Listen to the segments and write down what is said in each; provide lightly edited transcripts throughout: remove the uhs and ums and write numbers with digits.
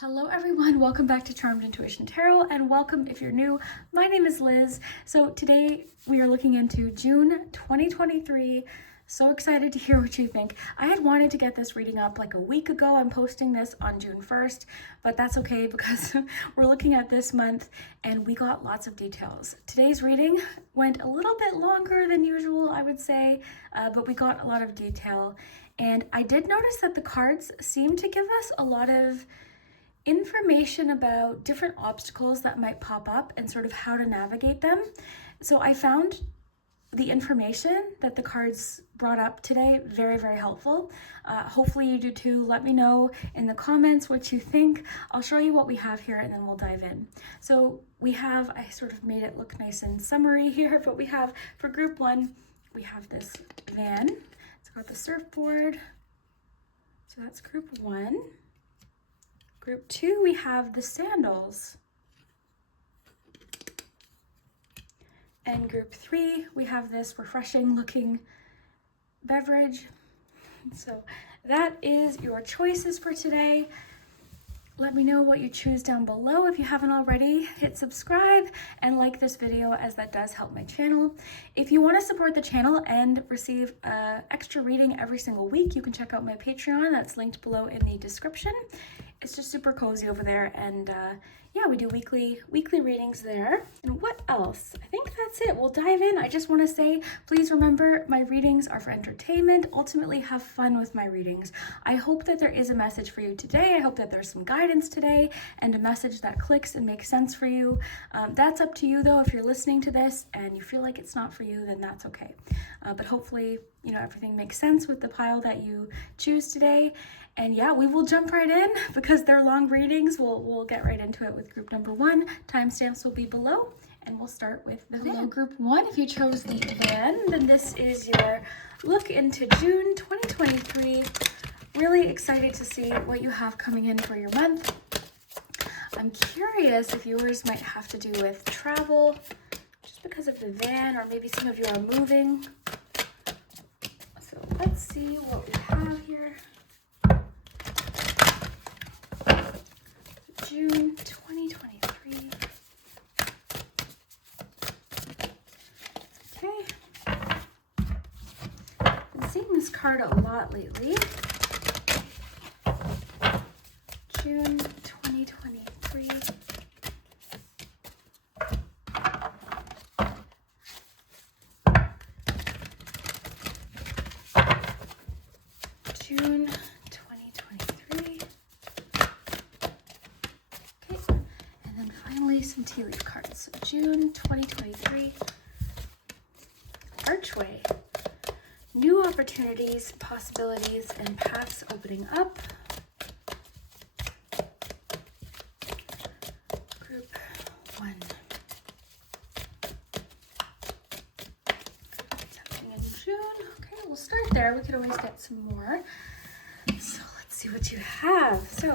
Hello everyone, welcome back to Charmed Intuition Tarot, and welcome if you're new. My name is Liz. So today we are looking into June 2023. So excited to hear what you think. I had wanted to get this reading up like a week ago. I'm posting this on June 1st, but that's okay because we're looking at this month and we got lots of details. Today's reading went a little bit longer than usual, I would say, but we got a lot of detail. And I did notice that the cards seem to give us a lot of information about different obstacles that might pop up and sort of how to navigate them. So I found the information that the cards brought up today very, very helpful. Hopefully you do too. Let me know in the comments what you think. I'll show you what we have here and then we'll dive in. So we have, I sort of made it look nice and summary here, but we have for group one, we have this van. It's got the surfboard. So that's group one. Group two, we have the sandals. And group three, we have this refreshing looking beverage. So that is your choices for today. Let me know what you choose down below. If you haven't already, hit subscribe and like this video as that does help my channel. If you want to support the channel and receive extra reading every single week, you can check out my Patreon. That's linked below in the description. It's just super cozy over there, and yeah, we do weekly readings there. And what else? I think that's it. We'll dive in. I just want to say, please remember my readings are for entertainment. Ultimately, have fun with my readings. I hope that there is a message for you today. I hope that there's some guidance today and a message that clicks and makes sense for you. That's up to you though. If you're listening to this and you feel like it's not for you, then that's okay. But hopefully, you know, everything makes sense with the pile that you choose today. And yeah, we will jump right in because they're long readings. We'll get right into it with group number one. Timestamps will be below, and we'll start with the van. Group one, if you chose the van, then this is your look into June 2023. Really excited to see what you have coming in for your month. I'm curious if yours might have to do with travel, just because of the van, or maybe some of you are moving. So let's see what we have here. June 2023. Okay. Been seeing this card a lot lately. June 2023. June 2023. Some tea leaf cards. So June 2023. Archway. New opportunities, possibilities, and paths opening up. Group one. What's happening in June? Okay, we'll start there. We could always get some more. So let's see what you have. So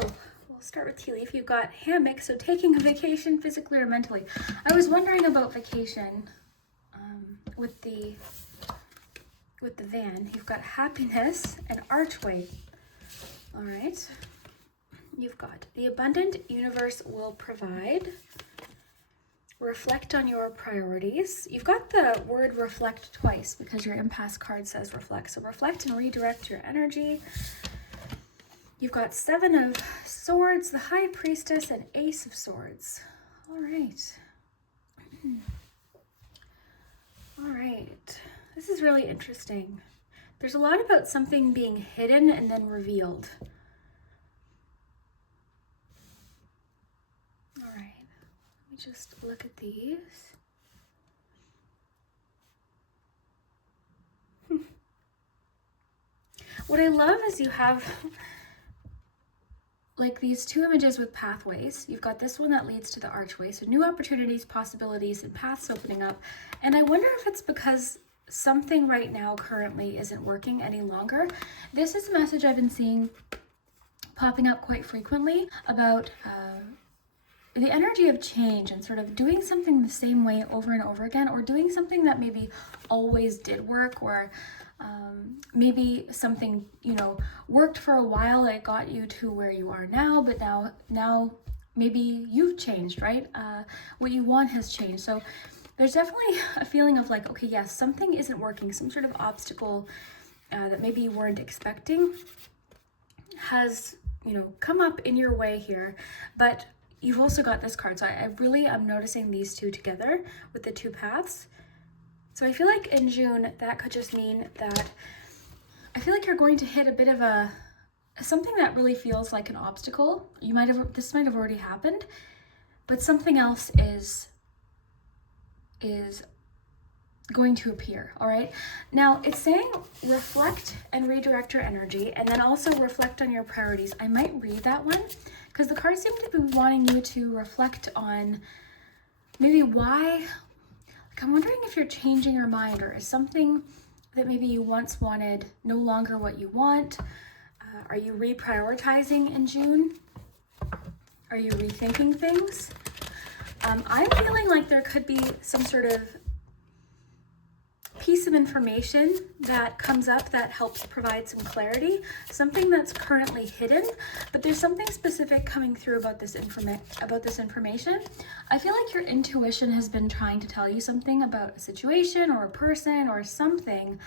start with tea leaf. You've got hammock, so taking a vacation physically or mentally. I was wondering about vacation with the van. You've got happiness and archway. All right. You've got the abundant universe will provide. Reflect on your priorities. You've got the word reflect twice because your impasse card says reflect. So reflect and redirect your energy. You've got Seven of Swords, the High Priestess, and Ace of Swords. All right. All right. This is really interesting. There's a lot about something being hidden and then revealed. All right. Let me just look at these. What I love is you have like these two images with pathways. You've got this one that leads to the archway. So new opportunities, possibilities, and paths opening up. And I wonder if it's because something right now currently isn't working any longer. This is a message I've been seeing popping up quite frequently about the energy of change and sort of doing something the same way over and over again, or doing something that maybe always did work, or Maybe something, you know, worked for a while, it got you to where you are now, but now maybe you've changed, right? What you want has changed. So there's definitely a feeling of like, okay, yes, something isn't working, some sort of obstacle that maybe you weren't expecting has, you know, come up in your way here. But you've also got this card. So I really am noticing these two together with the two paths. So I feel like in June, that could just mean that I feel like you're going to hit a bit of something that really feels like an obstacle. This might have already happened, but something else is going to appear, all right? Now, it's saying reflect and redirect your energy, and then also reflect on your priorities. I might read that one, because the cards seem to be wanting you to reflect on maybe why, like I'm wondering if you're changing your mind, or is something that maybe you once wanted no longer what you want? Are you reprioritizing in June? Are you rethinking things? I'm feeling like there could be some sort of piece of information that comes up that helps provide some clarity, something that's currently hidden, but there's something specific coming through about this information. I feel like your intuition has been trying to tell you something about a situation or a person or something,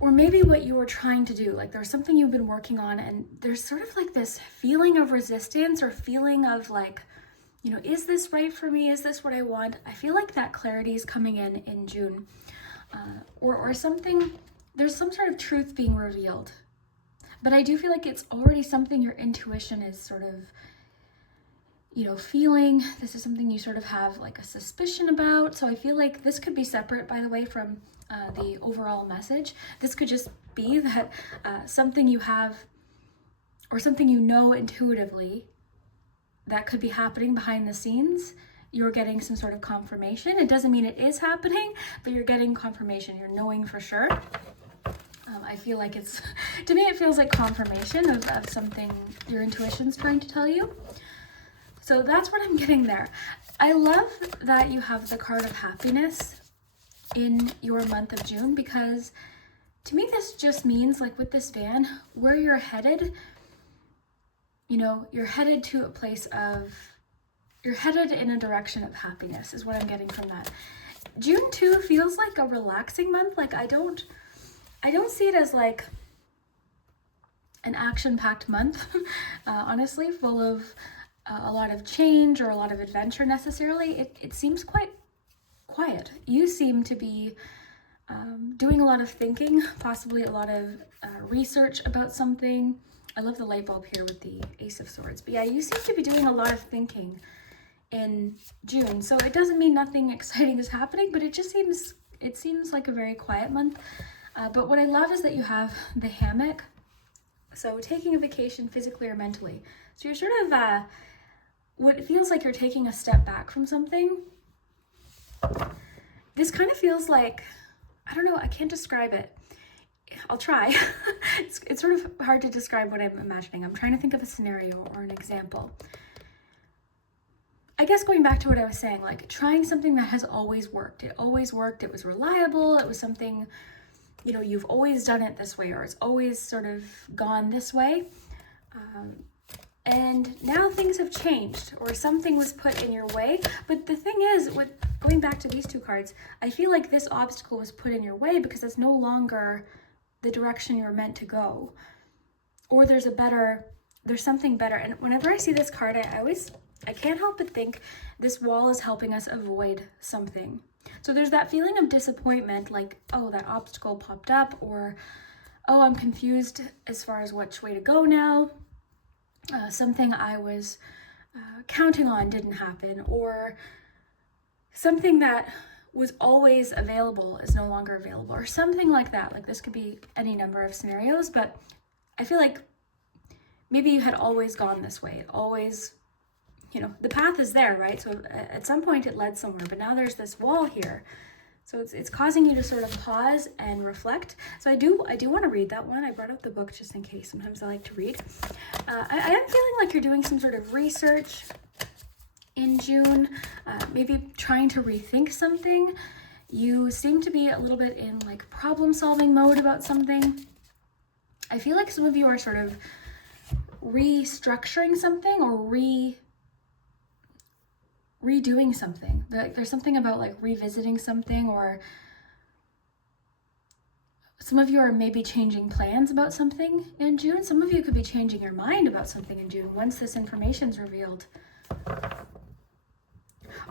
or maybe what you were trying to do. Like there's something you've been working on, and there's sort of like this feeling of resistance or feeling of like, you know, is this right for me? Is this what I want? I feel like that clarity is coming in June, or something. There's some sort of truth being revealed, but I do feel like it's already something your intuition is sort of, you know, feeling. This is something you sort of have like a suspicion about. So I feel like this could be separate, by the way, from the overall message. This could just be that something you have, or something you know intuitively, that could be happening behind the scenes. You're getting some sort of confirmation. It doesn't mean it is happening, but you're getting confirmation. You're knowing for sure. I feel like it's, to me, it feels like confirmation of something your intuition's trying to tell you. So that's what I'm getting there. I love that you have the card of happiness in your month of June, because to me, this just means, like with this van, where you're headed, you know, you're headed to a place of, you're headed in a direction of happiness is what I'm getting from that. June too feels like a relaxing month. Like I don't see it as like an action-packed month, honestly, full of a lot of change or a lot of adventure necessarily. It seems quite quiet. You seem to be doing a lot of thinking, possibly a lot of research about something. I love the light bulb here with the Ace of Swords. But yeah, you seem to be doing a lot of thinking in June. So it doesn't mean nothing exciting is happening, but it seems like a very quiet month. But what I love is that you have the hammock. So taking a vacation physically or mentally. So you're sort of, what it feels like you're taking a step back from something. This kind of feels like, I don't know, I can't describe it. I'll try. It's sort of hard to describe what I'm imagining. I'm trying to think of a scenario or an example. I guess going back to what I was saying, like trying something that has always worked. It always worked. It was reliable. It was something, you know, you've always done it this way, or it's always sort of gone this way. And now things have changed, or something was put in your way. But the thing is, with going back to these two cards, I feel like this obstacle was put in your way because it's no longer the direction you're meant to go, or there's something better. And whenever I see this card, I can't help but think this wall is helping us avoid something. So there's that feeling of disappointment, like, oh, that obstacle popped up, or, oh, I'm confused as far as which way to go now. Something I was counting on didn't happen, or something that was always available is no longer available, or something like that. Like this could be any number of scenarios, but I feel like maybe you had always gone this way, always, you know, the path is there, right? So at some point it led somewhere, but now there's this wall here. So it's causing you to sort of pause and reflect. So I do want to read that one. I brought up the book just in case. Sometimes I like to read. I am feeling like you're doing some sort of research in June, maybe trying to rethink something. You seem to be a little bit in like problem solving mode about something. I feel like some of you are sort of restructuring something or redoing something. There's something about like revisiting something, or some of you are maybe changing plans about something in June. Some of you could be changing your mind about something in June once this information is revealed.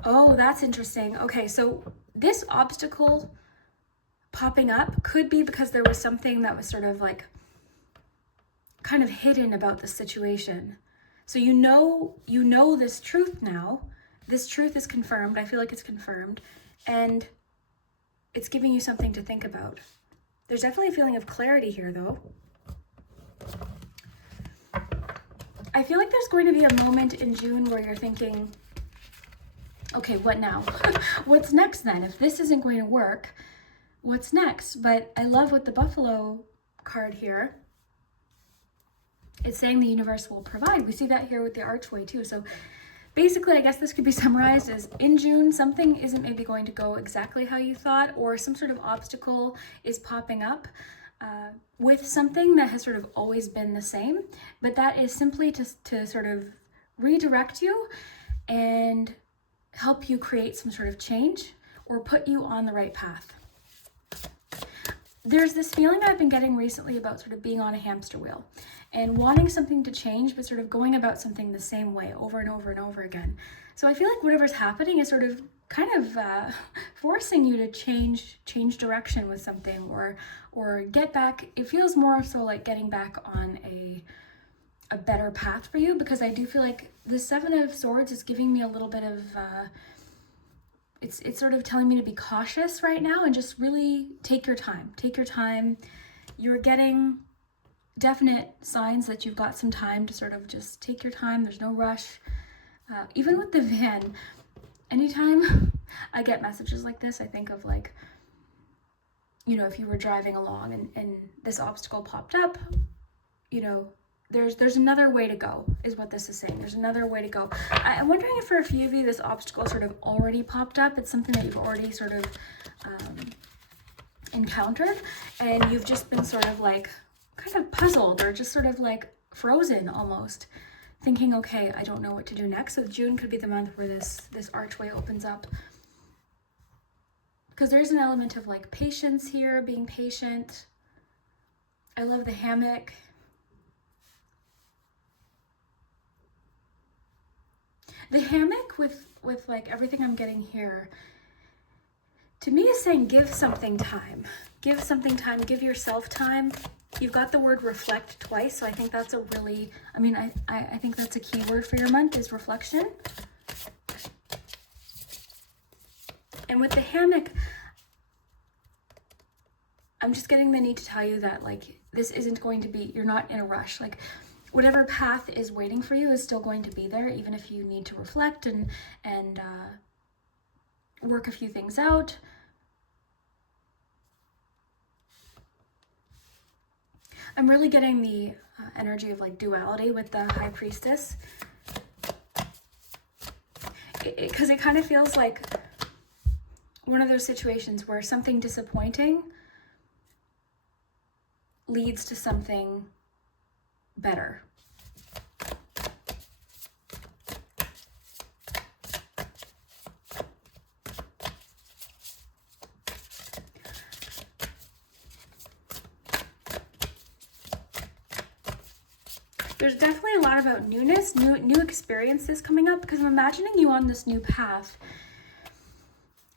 Oh, that's interesting. Okay, so this obstacle popping up could be because there was something that was sort of like kind of hidden about the situation. So you know this truth now. This truth is confirmed. I feel like it's confirmed, and it's giving you something to think about. There's definitely a feeling of clarity here, though. I feel like there's going to be a moment in June where you're thinking, okay, what now? What's next then? If this isn't going to work, what's next? But I love what the Buffalo card here. It's saying the universe will provide. We see that here with the archway too. So basically, I guess this could be summarized as in June, something isn't maybe going to go exactly how you thought, or some sort of obstacle is popping up with something that has sort of always been the same. But that is simply to sort of redirect you and help you create some sort of change or put you on the right path. There's this feeling I've been getting recently about sort of being on a hamster wheel and wanting something to change, but sort of going about something the same way over and over and over again. So I feel like whatever's happening is sort of kind of forcing you to change direction with something, or get back. It feels more so like getting back on a better path for you, because I do feel like the Seven of Swords is giving me a little bit of it's sort of telling me to be cautious right now and just really take your time. You're getting definite signs that you've got some time to sort of just take your time. There's no rush. Even with the van, anytime I get messages like this, I think of like, if you were driving along and this obstacle popped up, there's another way to go, is what this is saying. There's another way to go. I'm wondering if for a few of you, this obstacle sort of already popped up. It's something that you've already sort of encountered, and you've just been sort of like kind of puzzled, or just sort of like frozen almost, thinking, okay, I don't know what to do next. So June could be the month where this archway opens up, because there's an element of like patience here, being patient. I love the hammock. The hammock with like everything I'm getting here, to me, is saying give something time. Give something time, give yourself time. You've got the word reflect twice, so I think that's a really, I think that's a key word for your month, is reflection. And with the hammock, I'm just getting the need to tell you that like this isn't going to be, you're not in a rush. Like whatever path is waiting for you is still going to be there, even if you need to reflect and work a few things out. I'm really getting the energy of like duality with the High Priestess, because it kind of feels like one of those situations where something disappointing leads to something better. There's definitely a lot about newness, new experiences coming up, because I'm imagining you on this new path.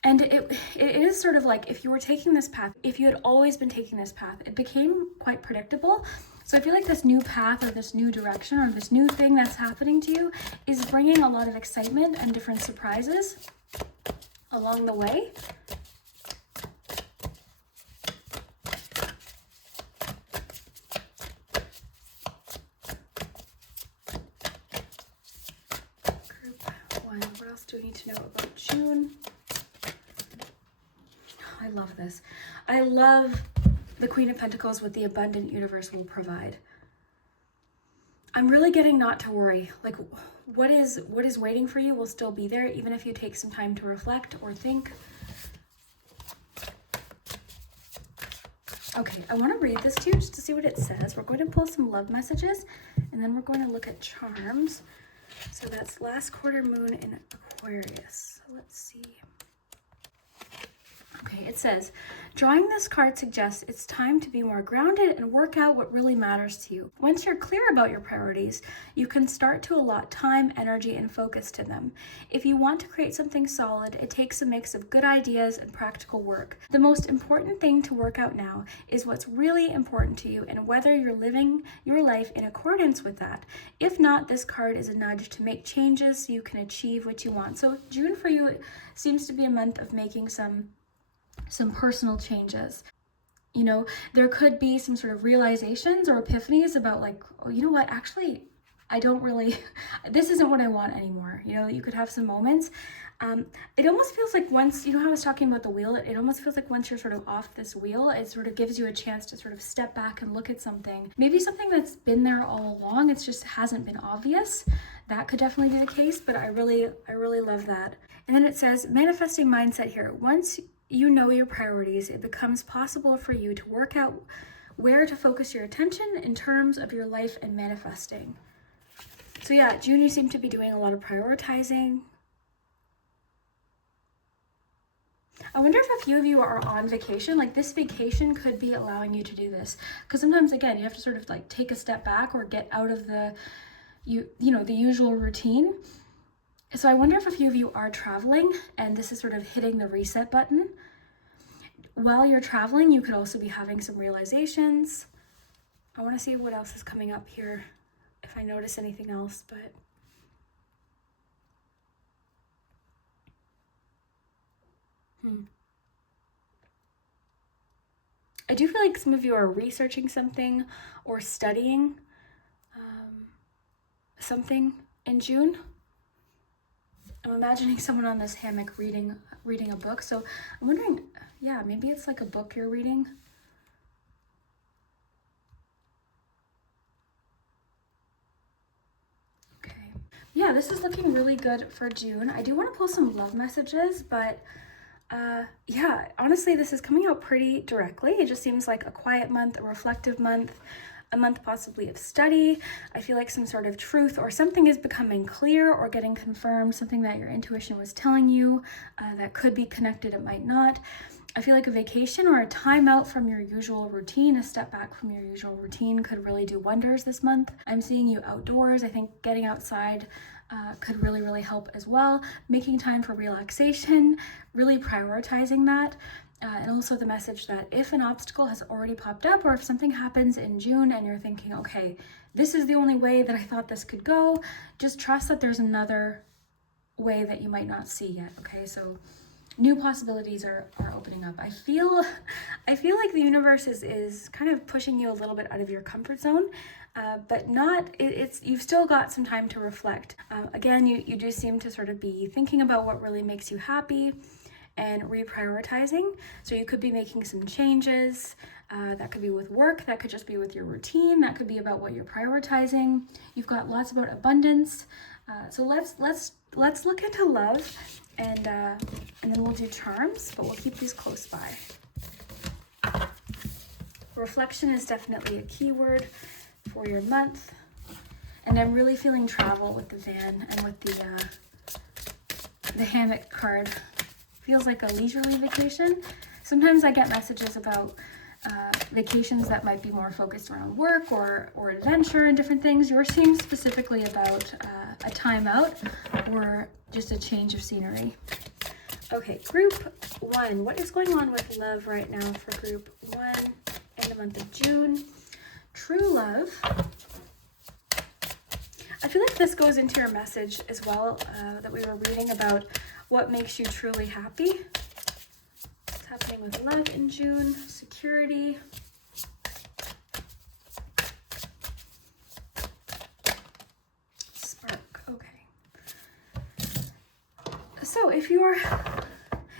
And it is sort of like if you were taking this path, if you had always been taking this path, it became quite predictable. So I feel like this new path, or this new direction, or this new thing that's happening to you is bringing a lot of excitement and different surprises along the way. Group 1, what else do we need to know about June? I love this. I love the Queen of Pentacles with the abundant universe will provide. I'm really getting not to worry. Like what is waiting for you will still be there, even if you take some time to reflect or think. Okay, I want to read this to you just to see what it says. We're going to pull some love messages, and then we're going to look at charms. So that's last quarter moon in Aquarius. So let's see. Okay, it says, drawing this card suggests it's time to be more grounded and work out what really matters to you. Once you're clear about your priorities, you can start to allot time, energy, and focus to them. If you want to create something solid, it takes a mix of good ideas and practical work. The most important thing to work out now is what's really important to you and whether you're living your life in accordance with that. If not, this card is a nudge to make changes so you can achieve what you want. So June for you seems to be a month of making some personal changes. You know, there could be some sort of realizations or epiphanies about like, oh, you know what, actually, I don't really, this isn't what I want anymore. You know, you could have some moments. It almost feels like once, you know how I was talking about the wheel, it almost feels like once you're sort of off this wheel, it sort of gives you a chance to sort of step back and look at something. Maybe something that's been there all along, it's just hasn't been obvious. That could definitely be the case, but I really love that. And then it says, manifesting mindset here. Once you know your priorities, it becomes possible for you to work out where to focus your attention in terms of your life and manifesting. So yeah, June, you seem to be doing a lot of prioritizing. I wonder if a few of you are on vacation. Like this vacation could be allowing you to do this. Because sometimes, again, you have to sort of like take a step back or get out of the, you know, the usual routine. So I wonder if a few of you are traveling and this is sort of hitting the reset button. While you're traveling, you could also be having some realizations. I want to see what else is coming up here, if I notice anything else, but I do feel like some of you are researching something or studying something in June. I'm imagining someone on this hammock reading a book. So I'm wondering, yeah, maybe it's like a book you're reading. Okay. Yeah, this is looking really good for June. I do want to pull some love messages, but yeah, honestly, this is coming out pretty directly. It just seems like a quiet month, a reflective month, a month possibly of study. I feel like some sort of truth or something is becoming clear or getting confirmed, something that your intuition was telling you that could be connected, it might not. I feel like a vacation or a time out from your usual routine, a step back from your usual routine could really do wonders this month. I'm seeing you outdoors. I think getting outside could really help as well. Making time for relaxation, really prioritizing that. And also the message that if an obstacle has already popped up or if something happens in June and you're thinking, okay, this is the only way that I thought this could go, just trust that there's another way that you might not see yet, okay? So new possibilities are opening up. I feel like the universe is kind of pushing you a little bit out of your comfort zone, but not, you've still got some time to reflect. Again, you do seem to sort of be thinking about what really makes you happy and reprioritizing. So you could be making some changes. That could be with work, that could just be with your routine, that could be about what you're prioritizing. You've got lots about abundance. So let's look into love, and then we'll do charms, but we'll keep these close by. Reflection is definitely a keyword for your month, and I'm really feeling travel with the van and with the hammock card. Feels like a leisurely vacation. Sometimes I get messages about vacations that might be more focused around work or adventure and different things. Yours seems specifically about a time out or just a change of scenery. Okay, group 1. What is going on with love right now for group 1 in the month of June? True love. I feel like this goes into your message as well that we were reading about what makes you truly happy. What's happening with love in June? Security. Spark. Okay. So if you're,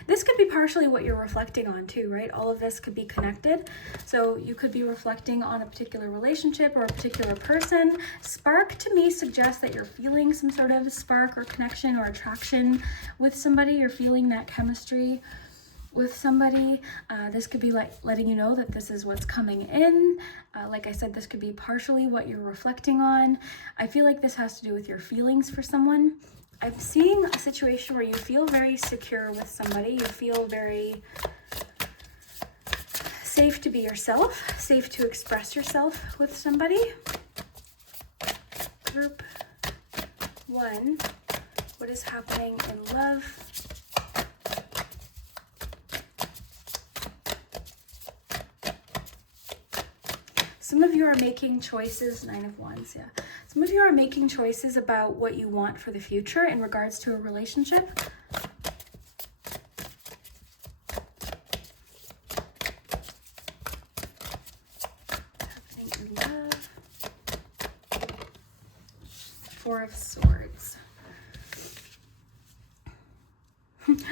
this could be partially what you're reflecting on too, right? All of this could be connected. So you could be reflecting on a particular relationship or a particular person. Spark to me suggests that you're feeling some sort of spark or connection or attraction with somebody. You're feeling that chemistry. with somebody. This could be like letting you know that this is what's coming in. Like I said, this could be partially what you're reflecting on. I feel like this has to do with your feelings for someone. I'm seeing a situation where you feel very secure with somebody. You feel very safe to be yourself, safe to express yourself with somebody. Group 1, what is happening in love? Some of you are making choices, 9 of Wands, yeah. Some of you are making choices about what you want for the future in regards to a relationship. Happening in love. 4 of Swords.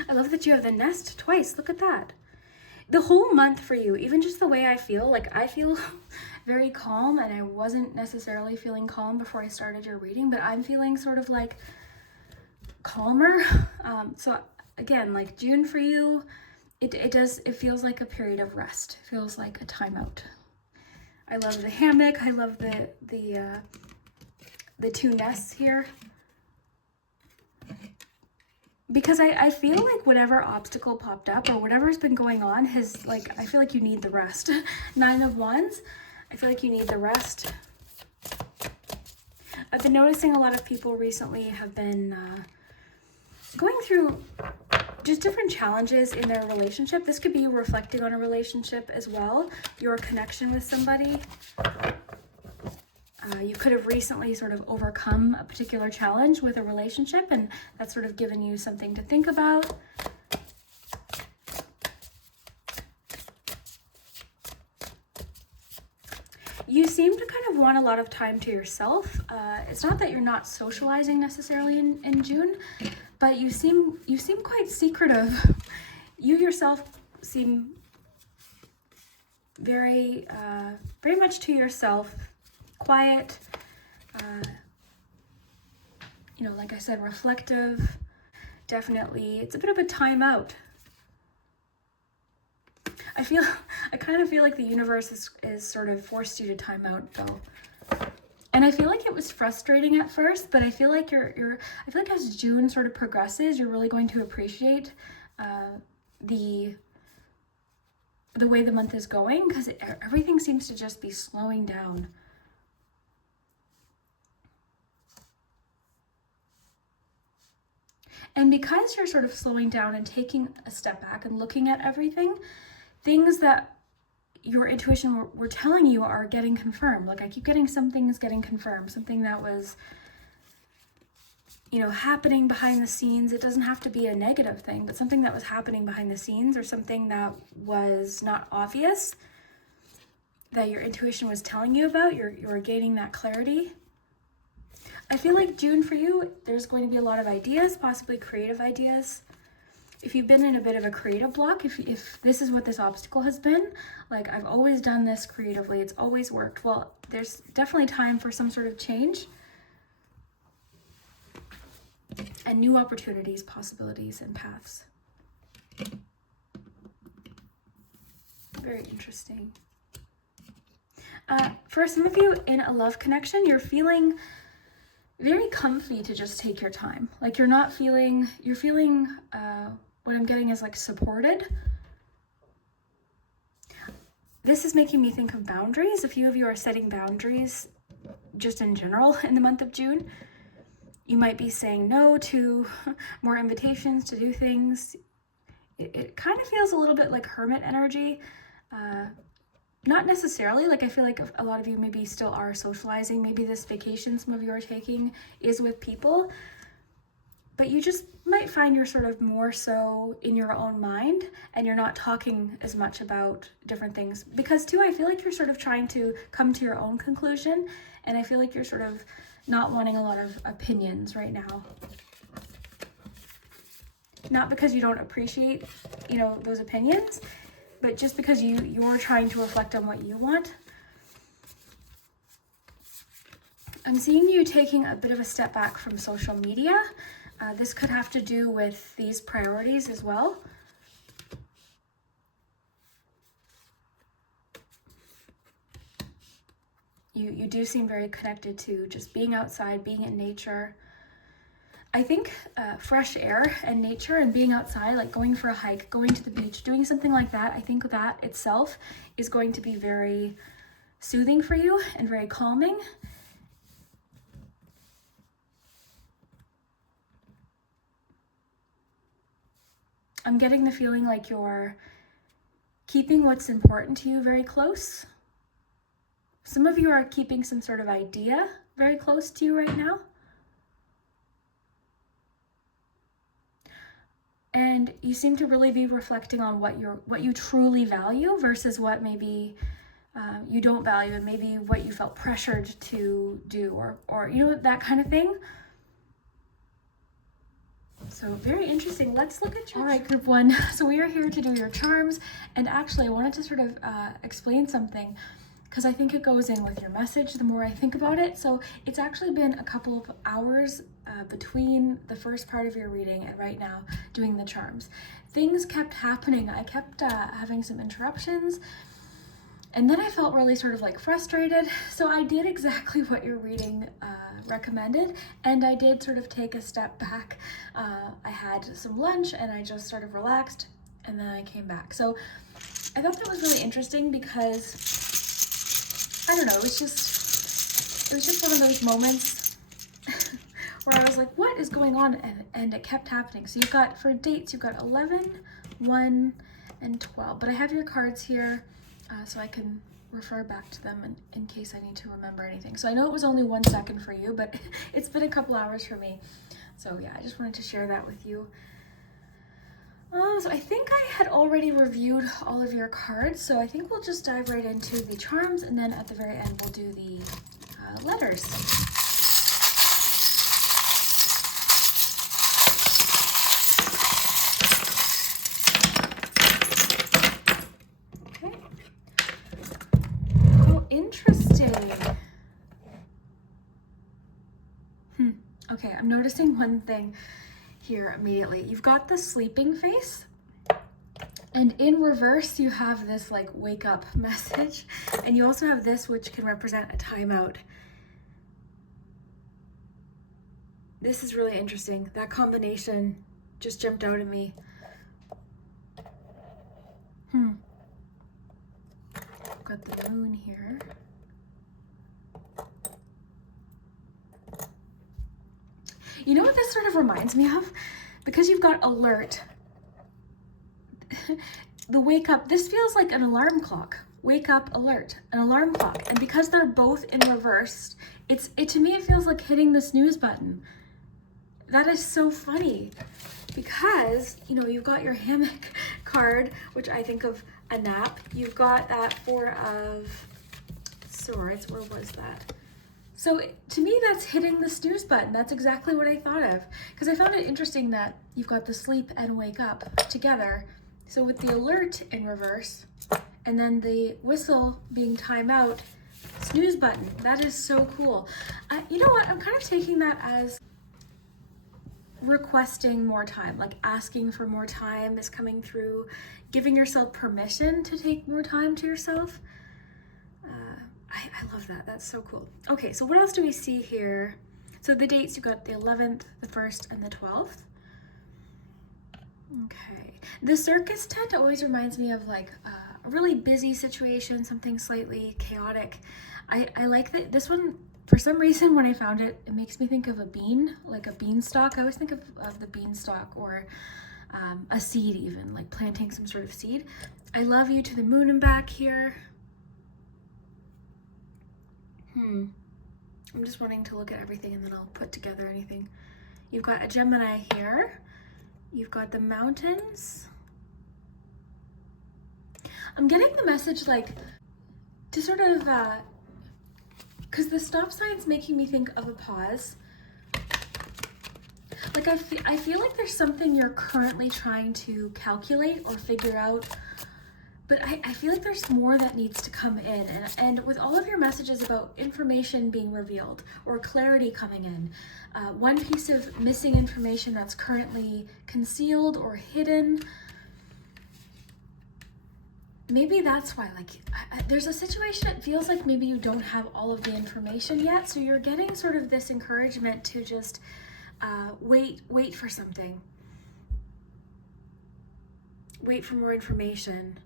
I love that you have the nest twice. Look at that. The whole month for you, even just the way I feel, like I feel very calm, and I wasn't necessarily feeling calm before I started your reading, but I'm feeling sort of like calmer. So again, like June for you, it feels like a period of rest. It feels like a timeout. I love the hammock. I love the 2 nests here. Because I feel like whatever obstacle popped up or whatever's been going on has, like, I feel like you need the rest. 9 of Wands, I feel like you need the rest. I've been noticing a lot of people recently have been going through just different challenges in their relationship. This could be you reflecting on a relationship as well, your connection with somebody. You could have recently sort of overcome a particular challenge with a relationship, and that's sort of given you something to think about. You seem to kind of want a lot of time to yourself. It's not that you're not socializing necessarily in June, but you seem quite secretive. You yourself seem very much to yourself. Quiet, you know, like I said, reflective. Definitely, it's a bit of a timeout. I kind of feel like the universe is sort of forced you to time out though. And I feel like it was frustrating at first, but I feel like I feel like as June sort of progresses, you're really going to appreciate the way the month is going, because everything seems to just be slowing down. And because you're sort of slowing down and taking a step back and looking at everything, things that your intuition were telling you are getting confirmed. Like I keep getting some things getting confirmed, something that was, you know, happening behind the scenes. It doesn't have to be a negative thing, but something that was happening behind the scenes, or something that was not obvious that your intuition was telling you about. You're gaining that clarity. I feel like June for you, there's going to be a lot of ideas, possibly creative ideas. If you've been in a bit of a creative block, if this is what this obstacle has been, like I've always done this creatively, it's always worked. Well, there's definitely time for some sort of change and new opportunities, possibilities, and paths. Very interesting. For some of you in a love connection, you're feeling very comfy to just take your time. Like you're feeling what I'm getting is like supported. This is making me think of boundaries. A few of you are setting boundaries just in general in the month of June. You might be saying no to more invitations to do things. It kind of feels a little bit like hermit energy. Not necessarily, like I feel like a lot of you maybe still are socializing. Maybe this vacation some of you are taking is with people, but you just might find you're sort of more so in your own mind and you're not talking as much about different things. Because too, I feel like you're sort of trying to come to your own conclusion, and I feel like you're sort of not wanting a lot of opinions right now. Not because you don't appreciate, you know, those opinions, but just because you're trying to reflect on what you want. I'm seeing you taking a bit of a step back from social media. This could have to do with these priorities as well. you do seem very connected to just being outside, being in nature. I think fresh air and nature and being outside, like going for a hike, going to the beach, doing something like that, I think that itself is going to be very soothing for you and very calming. I'm getting the feeling like you're keeping what's important to you very close. Some of you are keeping some sort of idea very close to you right now. And you seem to really be reflecting on what you truly value versus what maybe you don't value, and maybe what you felt pressured to do, or you know, that kind of thing. So very interesting. Let's look at your... All right, group 1. So we are here to do your charms, and actually I wanted to sort of explain something, because I think it goes in with your message the more I think about it. So it's actually been a couple of hours between the first part of your reading and right now doing the charms. Things kept happening. I kept having some interruptions, and then I felt really sort of like frustrated. So I did exactly what your reading recommended, and I did sort of take a step back. I had some lunch and I just sort of relaxed, and then I came back. So I thought that was really interesting because, I don't know, it was just one of those moments where I was like, what is going on? And it kept happening. So you've got, for dates, you've got 11, 1, and 12. But I have your cards here so I can refer back to them in case I need to remember anything. So I know it was only 1 second for you, but it's been a couple hours for me. So yeah, I just wanted to share that with you. So I think I had already reviewed all of your cards, so I think we'll just dive right into the charms, and then at the very end we'll do the letters. Okay. Oh, interesting. Okay, I'm noticing one thing here immediately. You've got the sleeping face, and in reverse you have this like wake up message, and you also have this, which can represent a timeout. This is really interesting. That combination just jumped out at me. Got the moon here. You know what this sort of reminds me of? Because you've got alert, the wake up, this feels like an alarm clock. Wake up, alert, an alarm clock. And because they're both in reverse, to me it feels like hitting the snooze button. That is so funny, because, you know, you've got your hammock card, which I think of a nap. You've got that Four of Swords. Where was that? So to me, that's hitting the snooze button. That's exactly what I thought of, because I found it interesting that you've got the sleep and wake up together. So with the alert in reverse, and then the whistle being timeout, snooze button. That is so cool. You know what? I'm kind of taking that as requesting more time, like asking for more time is coming through, giving yourself permission to take more time to yourself. I love that. That's so cool. Okay, so what else do we see here? So the dates, you've got the 11th, the 1st, and the 12th. Okay. The circus tent always reminds me of like a really busy situation, something slightly chaotic. I like that this one, for some reason, when I found it, it makes me think of a bean, like a beanstalk. I always think of the beanstalk, or a seed even, like planting some sort of seed. I love you to the moon and back here. I'm just wanting to look at everything and then I'll put together anything. You've got a Gemini here. You've got the mountains. I'm getting the message like to sort of, because the stop sign's making me think of a pause. Like I feel like there's something you're currently trying to calculate or figure out, but I feel like there's more that needs to come in. And with all of your messages about information being revealed or clarity coming in, one piece of missing information that's currently concealed or hidden, maybe that's why, like, there's a situation, it feels like maybe you don't have all of the information yet, so you're getting sort of this encouragement to just wait for something. Wait for more information.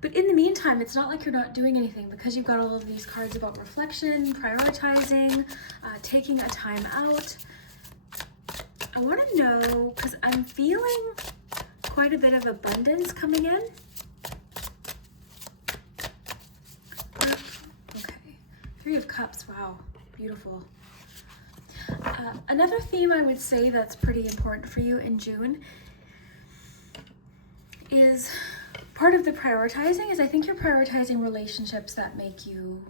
But in the meantime, it's not like you're not doing anything, because you've got all of these cards about reflection, prioritizing, taking a time out. I want to know, because I'm feeling quite a bit of abundance coming in. Okay, Three of Cups, wow, beautiful. Another theme I would say that's pretty important for you in June is part of the prioritizing is I think you're prioritizing relationships that make you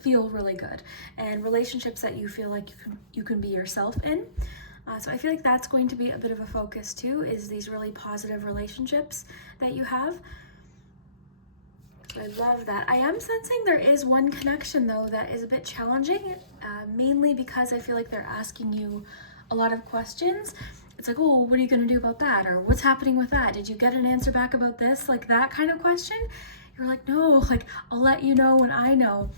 feel really good, and relationships that you feel like you can be yourself in. So I feel like that's going to be a bit of a focus too, is these really positive relationships that you have. So I love that. I am sensing there is one connection though that is a bit challenging, mainly because I feel like they're asking you a lot of questions. It's like, oh, what are you going to do about that? Or what's happening with that? Did you get an answer back about this? Like that kind of question. You're like, no, like I'll let you know when I know,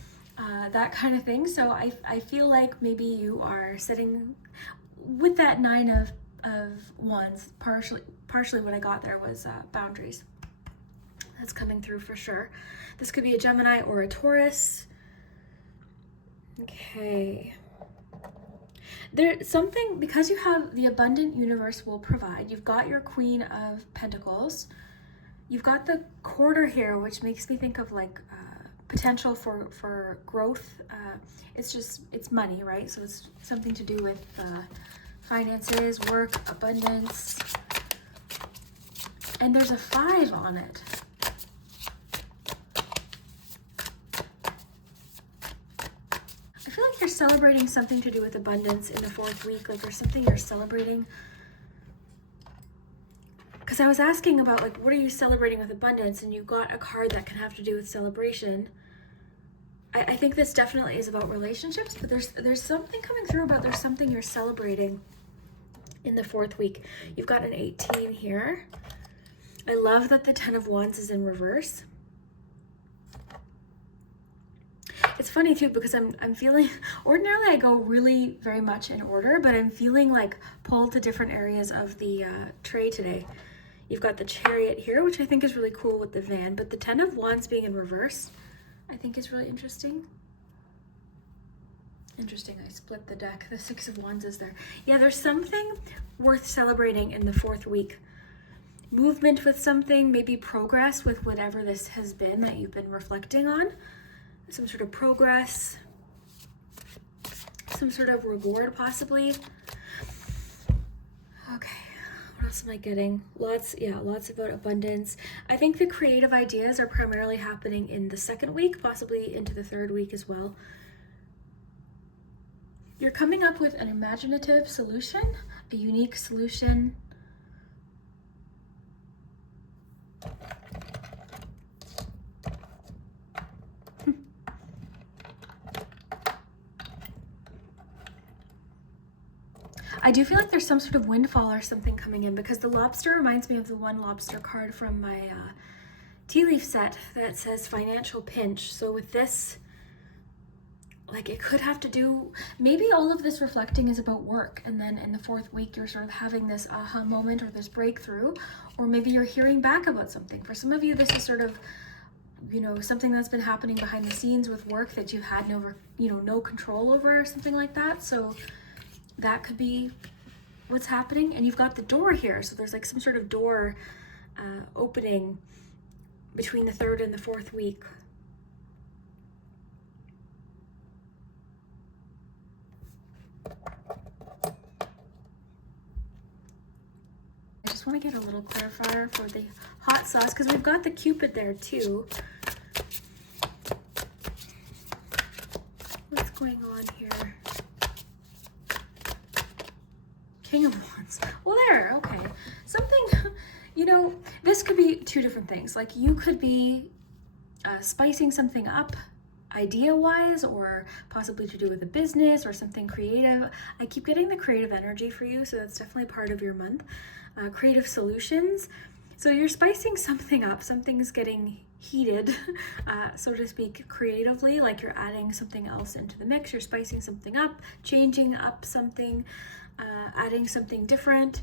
that kind of thing. So I feel like maybe you are sitting with that Nine of Wands. Partially what I got there was boundaries. That's coming through for sure. This could be a Gemini or a Taurus. Okay. There's something, because you have the abundant universe will provide, you've got your Queen of Pentacles, you've got the quarter here, which makes me think of like potential for growth. It's money, right? So it's something to do with finances, work, abundance. And there's a 5 on it. I feel like you're celebrating something to do with abundance in the 4th week. Like there's something you're celebrating. Because I was asking about like, what are you celebrating with abundance? And you got a card that can have to do with celebration. I think this definitely is about relationships, but there's something coming through about there's something you're celebrating in the 4th week. You've got an 18 here. I love that the 10 of Wands is in reverse. It's funny too, because I'm feeling, ordinarily I go really very much in order, but I'm feeling like pulled to different areas of the tray today. You've got the Chariot here, which I think is really cool with the van, but the 10 of Wands being in reverse, I think is really interesting. Interesting, I split the deck. The 6 of Wands is there. Yeah, there's something worth celebrating in the 4th week. Movement with something, maybe progress with whatever this has been that you've been reflecting on. Some sort of progress, some sort of reward possibly. Okay, what else am I getting? Lots about abundance. I think the creative ideas are primarily happening in the 2nd week, possibly into the 3rd week as well. You're coming up with an imaginative solution, a unique solution. I do feel like there's some sort of windfall or something coming in, because the lobster reminds me of the one lobster card from my tea leaf set that says financial pinch. So with this, like it could have to do, maybe all of this reflecting is about work, and then in the 4th week you're sort of having this aha moment or this breakthrough, or maybe you're hearing back about something. For some of you, this is sort of, you know, something that's been happening behind the scenes with work that you had no control over or something like that. So that could be what's happening. And you've got the door here, so there's like some sort of door opening between the 3rd and the 4th week. I just want to get a little clarifier for the hot sauce, because we've got the Cupid there too. What's going on here? King of Wands. Well, there, okay. Something, you know, this could be 2 different things. Like you could be spicing something up idea-wise, or possibly to do with a business or something creative. I keep getting the creative energy for you, so that's definitely part of your month. Creative solutions. So you're spicing something up, something's getting heated, so to speak, creatively, like you're adding something else into the mix, you're spicing something up, changing up something, adding something different,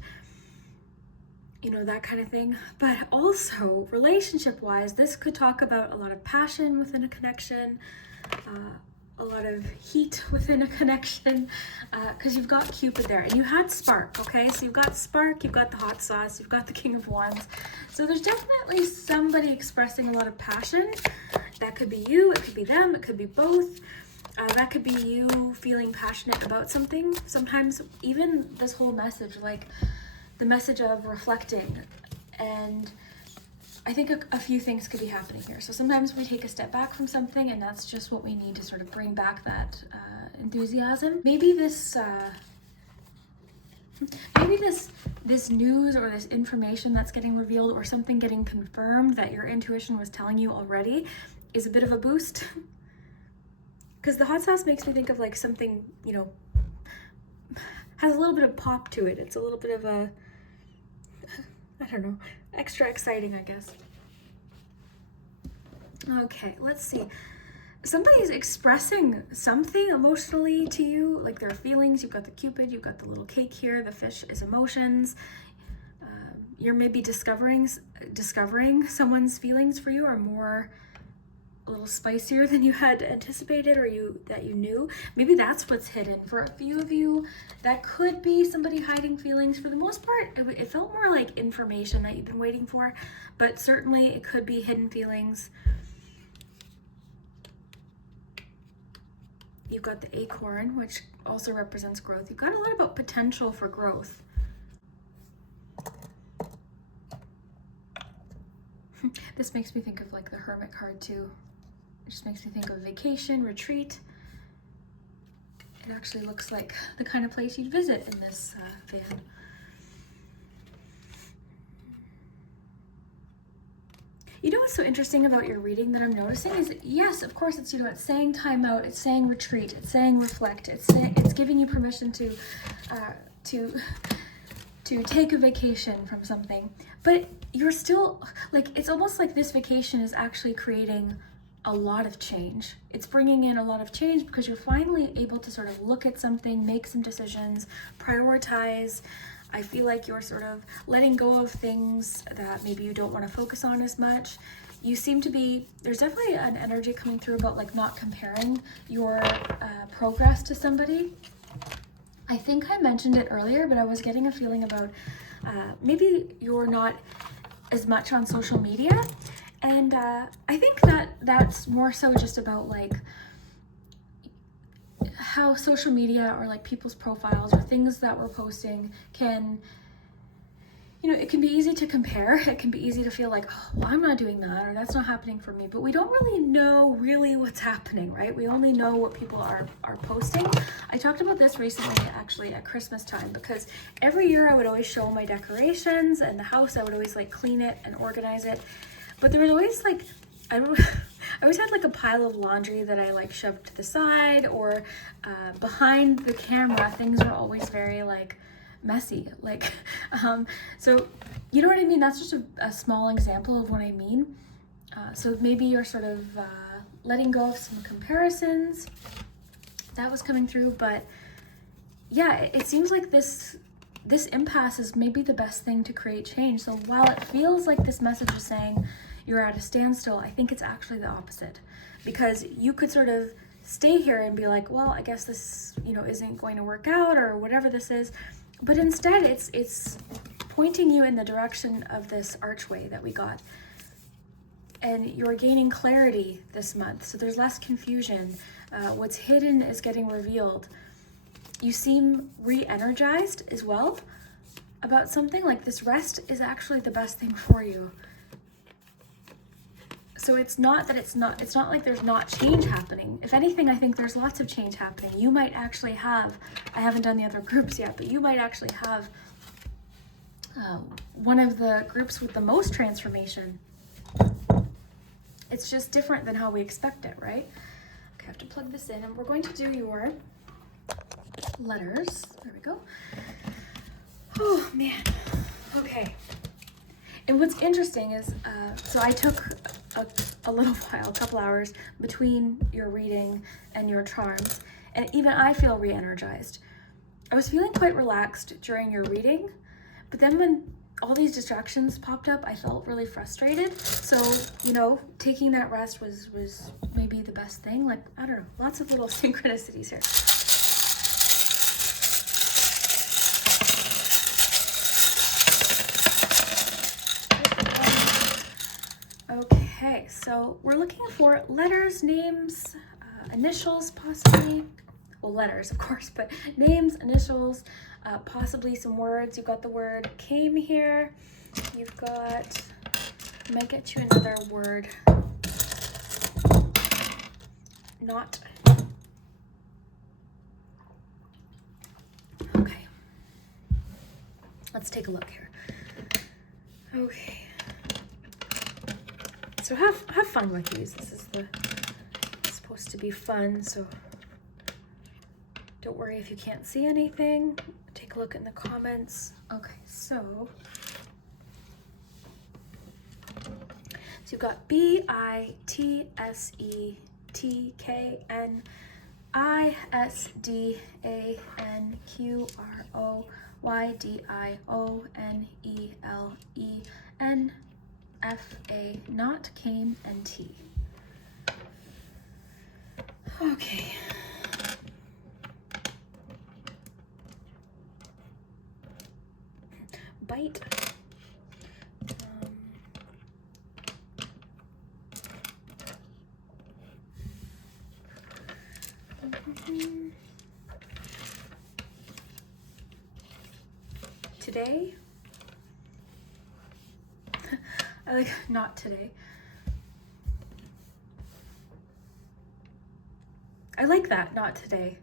you know, that kind of thing. But also, relationship-wise, this could talk about a lot of passion within a connection, a lot of heat within a connection, because you've got Cupid there, and you had spark, okay? So you've got spark, you've got the hot sauce, you've got the King of Wands. So there's definitely somebody expressing a lot of passion. That could be you, it could be them, it could be both. That could be you feeling passionate about something. Sometimes even this whole message, like the message of reflecting, and I think a few things could be happening here. So sometimes we take a step back from something, and that's just what we need to sort of bring back that enthusiasm. Maybe this news or this information that's getting revealed, or something getting confirmed that your intuition was telling you already, is a bit of a boost. Because the hot sauce makes me think of like something, you know, has a little bit of pop to it. It's a little bit of a, I don't know, extra exciting, I guess. Okay, let's see. Somebody's expressing something emotionally to you, like their feelings. You've got the Cupid, you've got the little cake here. The fish is emotions. You're maybe discovering someone's feelings for you are more, a little spicier than you had anticipated, or that you knew. Maybe that's what's hidden for a few of you. That could be somebody hiding feelings. For the most part, it felt more like information that you've been waiting for, but certainly it could be hidden feelings. You've got the acorn, which also represents growth. You've got a lot about potential for growth. This makes me think of like the Hermit card too. It just makes me think of vacation, retreat. It actually looks like the kind of place you'd visit in this van. You know what's so interesting about your reading that I'm noticing is, yes, of course, it's, you know, it's saying time out, it's saying retreat, it's saying reflect, it's giving you permission to take a vacation from something, but you're still, like, it's almost like this vacation is actually creating a lot of change. It's bringing in a lot of change because you're finally able to sort of look at something, make some decisions, prioritize. I feel like you're sort of letting go of things that maybe you don't want to focus on as much. You seem to be, there's definitely an energy coming through about like not comparing your progress to somebody. I think I mentioned it earlier, but I was getting a feeling about maybe you're not as much on social media. And I think that's more so just about like how social media or like people's profiles or things that we're posting can, you know, it can be easy to compare. It can be easy to feel like, oh, well, I'm not doing that, or that's not happening for me. But we don't really know what's happening, right? We only know what people are posting. I talked about this recently, actually, at Christmas time, because every year I would always show my decorations and the house. I would always like clean it and organize it. But there was always like, I always had like a pile of laundry that I like shoved to the side, or behind the camera, things were always very like messy. Like, so you know what I mean? That's just a small example of what I mean. So maybe you're sort of letting go of some comparisons. That was coming through, but yeah, it seems like this impasse is maybe the best thing to create change. So while it feels like this message is saying you're at a standstill, I think it's actually the opposite, because you could sort of stay here and be like, well, I guess this, you know, isn't going to work out, or whatever this is. But instead it's pointing you in the direction of this archway that we got. And you're gaining clarity this month. So there's less confusion. What's hidden is getting revealed. You seem re-energized as well about something. Like this rest is actually the best thing for you. So it's not like there's not change happening. If anything, I think there's lots of change happening. You might actually have, I haven't done the other groups yet, but you might actually have one of the groups with the most transformation. It's just different than how we expect it, right? Okay, I have to plug this in, and we're going to do your letters. There we go. Oh man. Okay. And what's interesting is, so I took a little while, a couple hours between your reading and your charms, and even I feel re-energized. I was feeling quite relaxed during your reading, but then when all these distractions popped up, I felt really frustrated. So, you know, taking that rest was maybe the best thing. Like, I don't know, lots of little synchronicities here. Okay, so we're looking for letters, names, initials, possibly. Well, letters, of course, but names, initials, possibly some words. You've got the word came here. You've got, I might get you another word. Not. Okay. Let's take a look here. Okay. So have fun with these. This is it's supposed to be fun, so don't worry if you can't see anything. Take a look in the comments. Okay, so you've got BITSETKNISDANQROYDIONELENFA, not, came, and T. Okay. Bite. Today. I like not today. I like that, not today.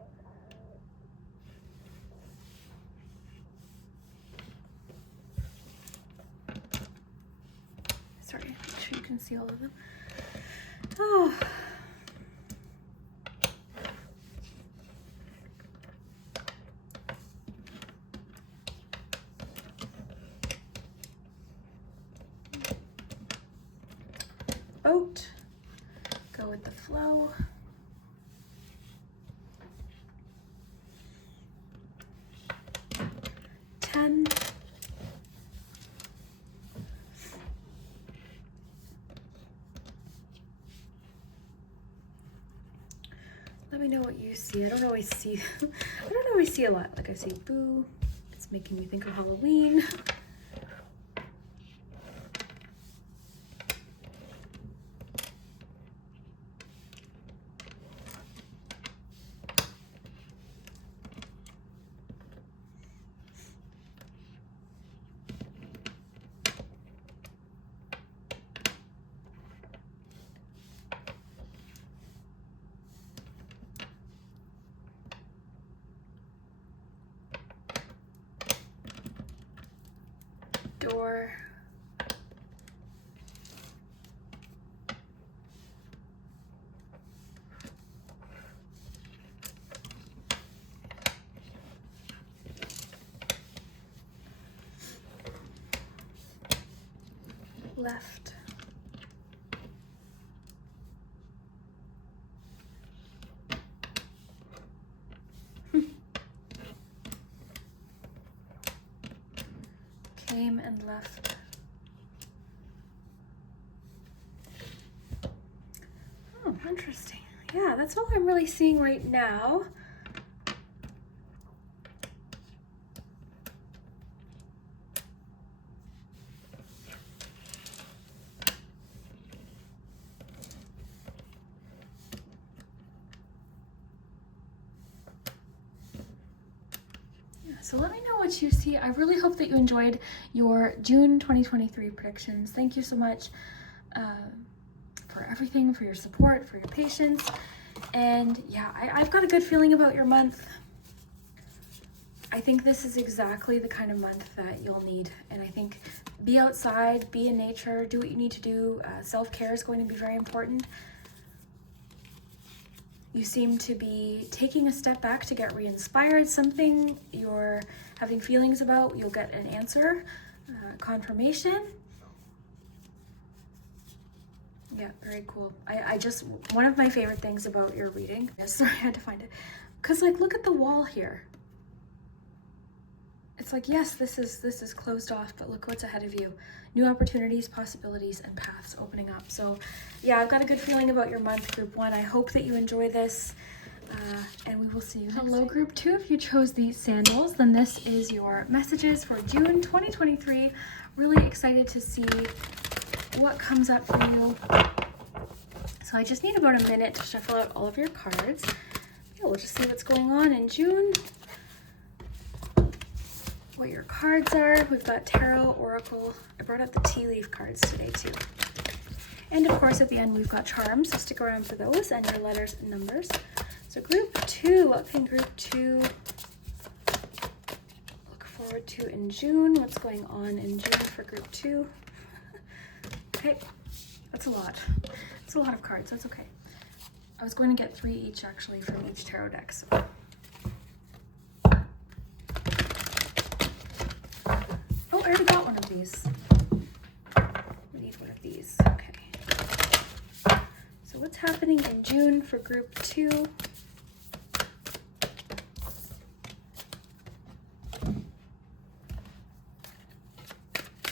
Sorry, make sure you can see all of them. Oh. Boat. Go with the flow. Ten. Let me know what you see. I don't always see a lot. Like I see boo. It's making me think of Halloween. Door. Left. Came and left. Oh, interesting. Yeah, that's all I'm really seeing right now. So let me know what you see. I really hope that you enjoyed your June 2023 predictions. Thank you so much for everything, for your support, for your patience. And yeah, I've got a good feeling about your month. I think this is exactly the kind of month that you'll need. And I think be outside, be in nature, do what you need to do. Self-care is going to be very important. You seem to be taking a step back to get re-inspired. Something you're having feelings about, you'll get an answer, confirmation. Yeah, very cool. I just, one of my favorite things about your reading, sorry, I had to find it. Because like, look at the wall here. It's like, yes, this is closed off, but look what's ahead of you. New opportunities, possibilities, and paths opening up. So yeah, I've got a good feeling about your month, Group 1. I hope that you enjoy this, and we will see you next time. Hello, Group 2. If you chose these sandals, then this is your messages for June 2023. Really excited to see what comes up for you. So I just need about a minute to shuffle out all of your cards. Yeah, we'll just see what's going on in June, what your cards are. We've got Tarot, Oracle. I brought up the tea leaf cards today too. And of course at the end we've got charms, so stick around for those and your letters and numbers. So Group 2, what can Group 2 look forward to in June? What's going on in June for Group 2? Okay, that's a lot. It's a lot of cards, that's okay. I was going to get 3 each actually from each tarot deck. So. Oh, I already got one of these. We need one of these, okay. So what's happening in June for Group 2?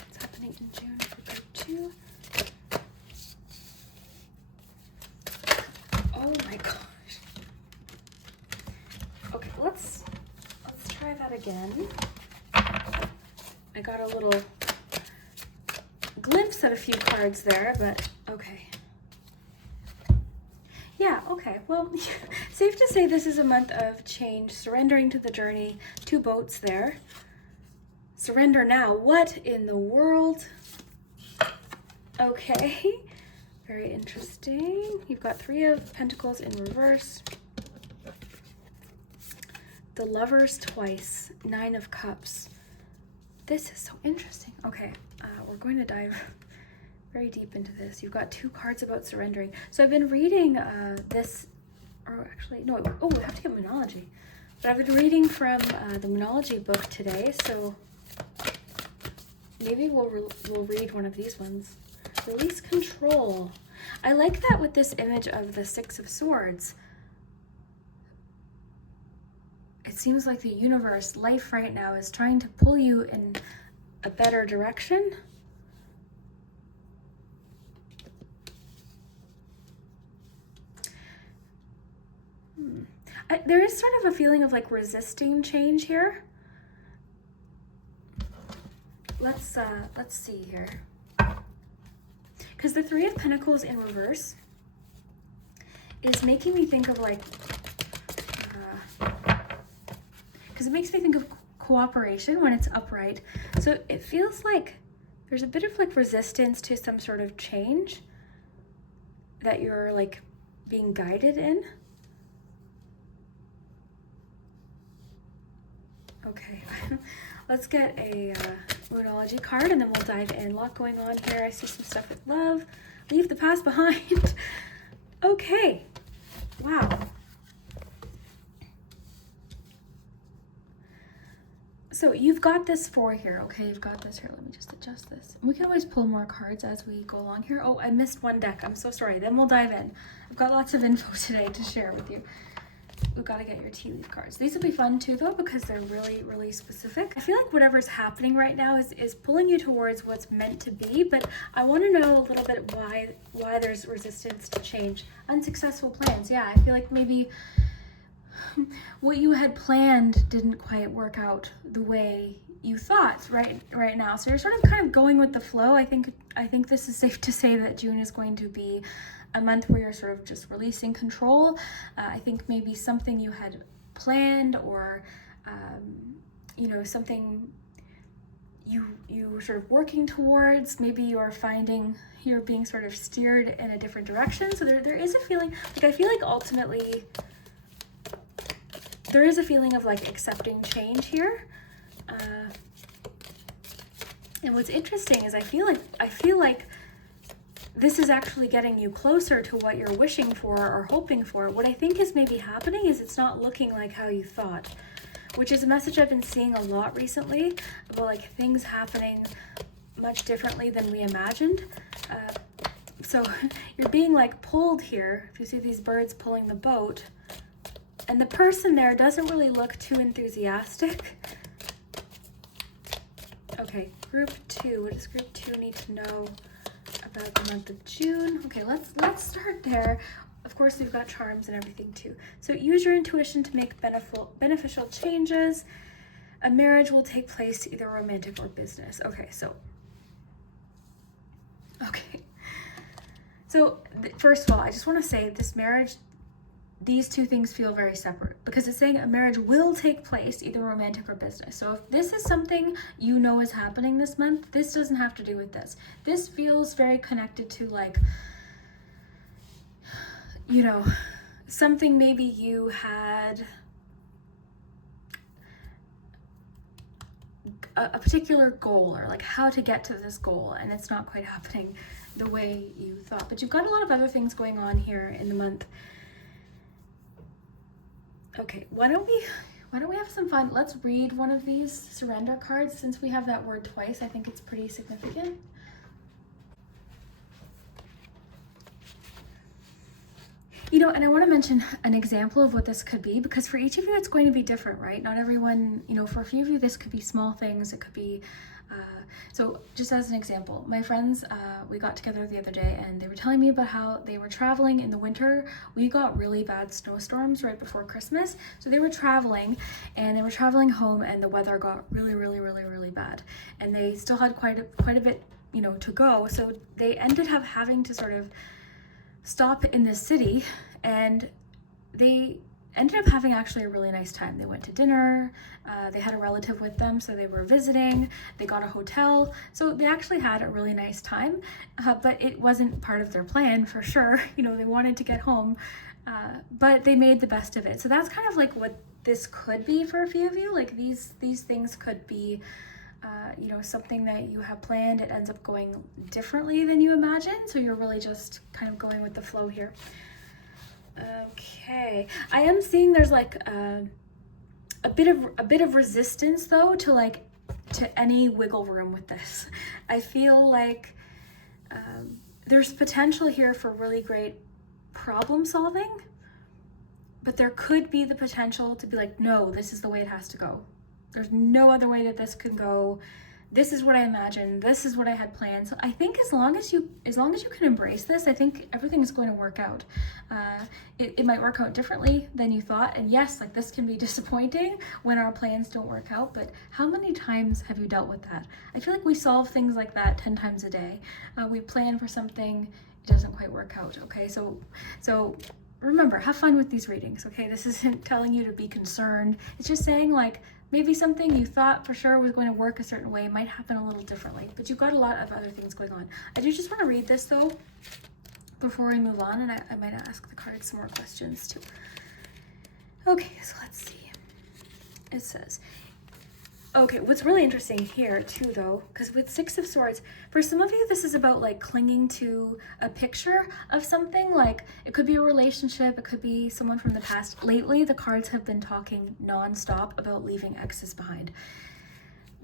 What's happening in June for Group 2? Oh my gosh. Okay, let's try that again. I got a little glimpse at a few cards there, but okay. Yeah, okay. Well, safe to say this is a month of change, surrendering to the journey. 2 boats there. Surrender now. What in the world? Okay. Very interesting. You've got 3 of Pentacles in reverse. The Lovers twice. 9 of Cups. This is so interesting. Okay, we're going to dive very deep into this. You've got 2 cards about surrendering. So I've been reading this, or actually, no, oh, we have to get Moonology. But I've been reading from the Moonology book today, so maybe we'll read one of these ones. Release control. I like that with this image of the 6 of Swords. It seems like the universe, life right now, is trying to pull you in a better direction. There is sort of a feeling of like resisting change here. Let's see here. Because the 3 of Pentacles in reverse is making me think of like, because it makes me think of cooperation when it's upright. So it feels like there's a bit of like resistance to some sort of change that you're like being guided in. Okay, let's get a Moonology card and then we'll dive in. A lot going on here. I see some stuff with love. Leave the past behind. Okay, wow. So you've got this 4 here, okay? You've got this here. Let me just adjust this. We can always pull more cards as we go along here. Oh, I missed one deck. I'm so sorry. Then we'll dive in. I've got lots of info today to share with you. We've got to get your tea leaf cards. These will be fun too, though, because they're really, really specific. I feel like whatever's happening right now is pulling you towards what's meant to be, but I want to know a little bit why there's resistance to change. Unsuccessful plans. Yeah, I feel like maybe what you had planned didn't quite work out the way you thought right now. So you're sort of kind of going with the flow. I think this is safe to say that June is going to be a month where you're sort of just releasing control. I think maybe something you had planned or you know, something you were sort of working towards, maybe you're finding you're being sort of steered in a different direction. So there is a feeling, like I feel like ultimately there is a feeling of like accepting change here. And what's interesting is I feel like this is actually getting you closer to what you're wishing for or hoping for. What I think is maybe happening is it's not looking like how you thought, which is a message I've been seeing a lot recently about like things happening much differently than we imagined. So you're being like pulled here. If you see these birds pulling the boat, and the person there doesn't really look too enthusiastic. Okay, group 2. What does group 2 need to know about the month of June? Okay, let's start there. Of course, we've got charms and everything too. So use your intuition to make beneficial changes. A marriage will take place, either romantic or business. Okay, so first of all, I just want to say this marriage, these two things feel very separate because it's saying a marriage will take place, either romantic or business. So if this is something you know is happening this month, this doesn't have to do with this. This feels very connected to, like, you know, something maybe you had a particular goal, or like how to get to this goal, and it's not quite happening the way you thought. But you've got a lot of other things going on here in the month. Okay, why don't we have some fun? Let's read one of these surrender cards. Since we have that word twice, I think it's pretty significant. You know, and I want to mention an example of what this could be, because for each of you, it's going to be different, right? Not everyone, you know, for a few of you, this could be small things. It could be, so just as an example, my friends, we got together the other day and they were telling me about how they were traveling in the winter. We got really bad snowstorms right before Christmas. So they were traveling home, and the weather got really, really, really, really bad. And they still had quite a bit, you know, to go. So they ended up having to sort of stop in this city, and they ended up having actually a really nice time. They went to dinner, they had a relative with them, so they were visiting, they got a hotel, so they actually had a really nice time, but it wasn't part of their plan for sure. You know, they wanted to get home, but they made the best of it. So that's kind of like what this could be for a few of you. Like these things could be you know, something that you have planned, it ends up going differently than you imagined, so you're really just kind of going with the flow here. Okay, I am seeing there's like a bit of resistance though to any wiggle room with this. I feel like there's potential here for really great problem solving, but there could be the potential to be like, no, this is the way it has to go. There's no other way that this can go. This is what I imagined. This is what I had planned. So I think as long as you can embrace this, I think everything is going to work out. It might work out differently than you thought. And yes, like this can be disappointing when our plans don't work out, but how many times have you dealt with that? I feel like we solve things like that 10 times a day. We plan for something, it doesn't quite work out, okay? So remember, have fun with these readings, okay? This isn't telling you to be concerned. It's just saying, like, maybe something you thought for sure was going to work a certain way might happen a little differently, but you've got a lot of other things going on. I do just want to read this though before we move on, and I might ask the cards some more questions too. Okay, so let's see. It says, okay, what's really interesting here too though, because with Six of Swords, for some of you this is about like clinging to a picture of something. Like it could be a relationship, it could be someone from the past. Lately the cards have been talking non-stop about leaving exes behind.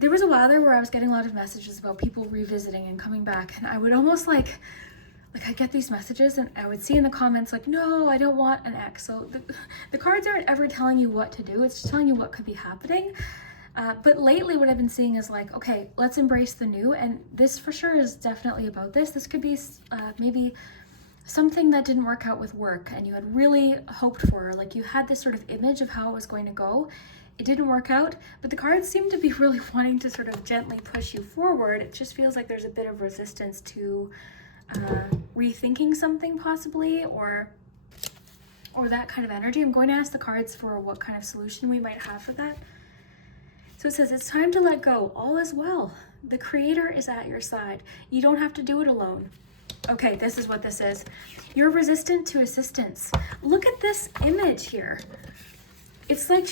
There was a while there where I was getting a lot of messages about people revisiting and coming back, and I would almost like I get these messages and I would see in the comments like, no, I don't want an ex. So the cards aren't ever telling you what to do, it's just telling you what could be happening. But lately what I've been seeing is like, okay, let's embrace the new. And this for sure is definitely about this. This could be maybe something that didn't work out with work and you had really hoped for, like you had this sort of image of how it was going to go. It didn't work out, but the cards seem to be really wanting to sort of gently push you forward. It just feels like there's a bit of resistance to rethinking something possibly, or that kind of energy. I'm going to ask the cards for what kind of solution we might have for that. So it says, it's time to let go. All is well. The Creator is at your side. You don't have to do it alone. Okay, this is what this is. You're resistant to assistance. Look at this image here. It's like,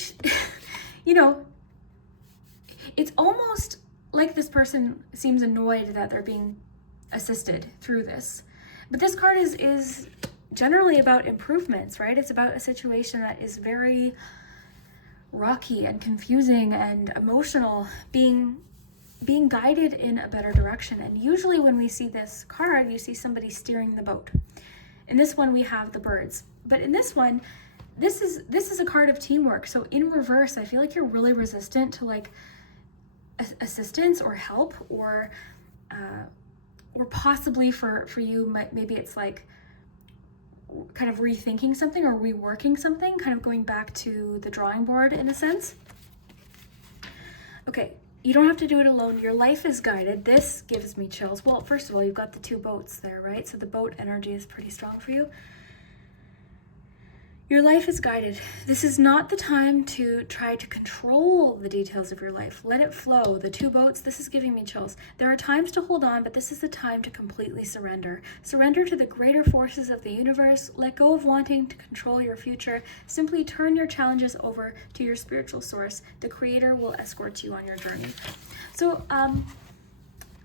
you know, it's almost like this person seems annoyed that they're being assisted through this. But this card is generally about improvements, right? It's about a situation that is very rocky and confusing and emotional being being guided in a better direction. And usually when we see this card, you see somebody steering the boat. In this one, we have the birds. But in this one, this is a card of teamwork. So in reverse, I feel like you're really resistant to like assistance or help, or possibly for you, maybe it's like kind of rethinking something or reworking something, kind of going back to the drawing board in a sense. Okay, you don't have to do it alone. Your life is guided. This gives me chills. Well, first of all, you've got the 2 boats there, right? So the boat energy is pretty strong for you. Your life is guided. This is not the time to try to control the details of your life. Let it flow. The 2 boats, this is giving me chills. There are times to hold on, but this is the time to completely surrender. Surrender to the greater forces of the universe. Let go of wanting to control your future. Simply turn your challenges over to your spiritual source. The Creator will escort you on your journey. So,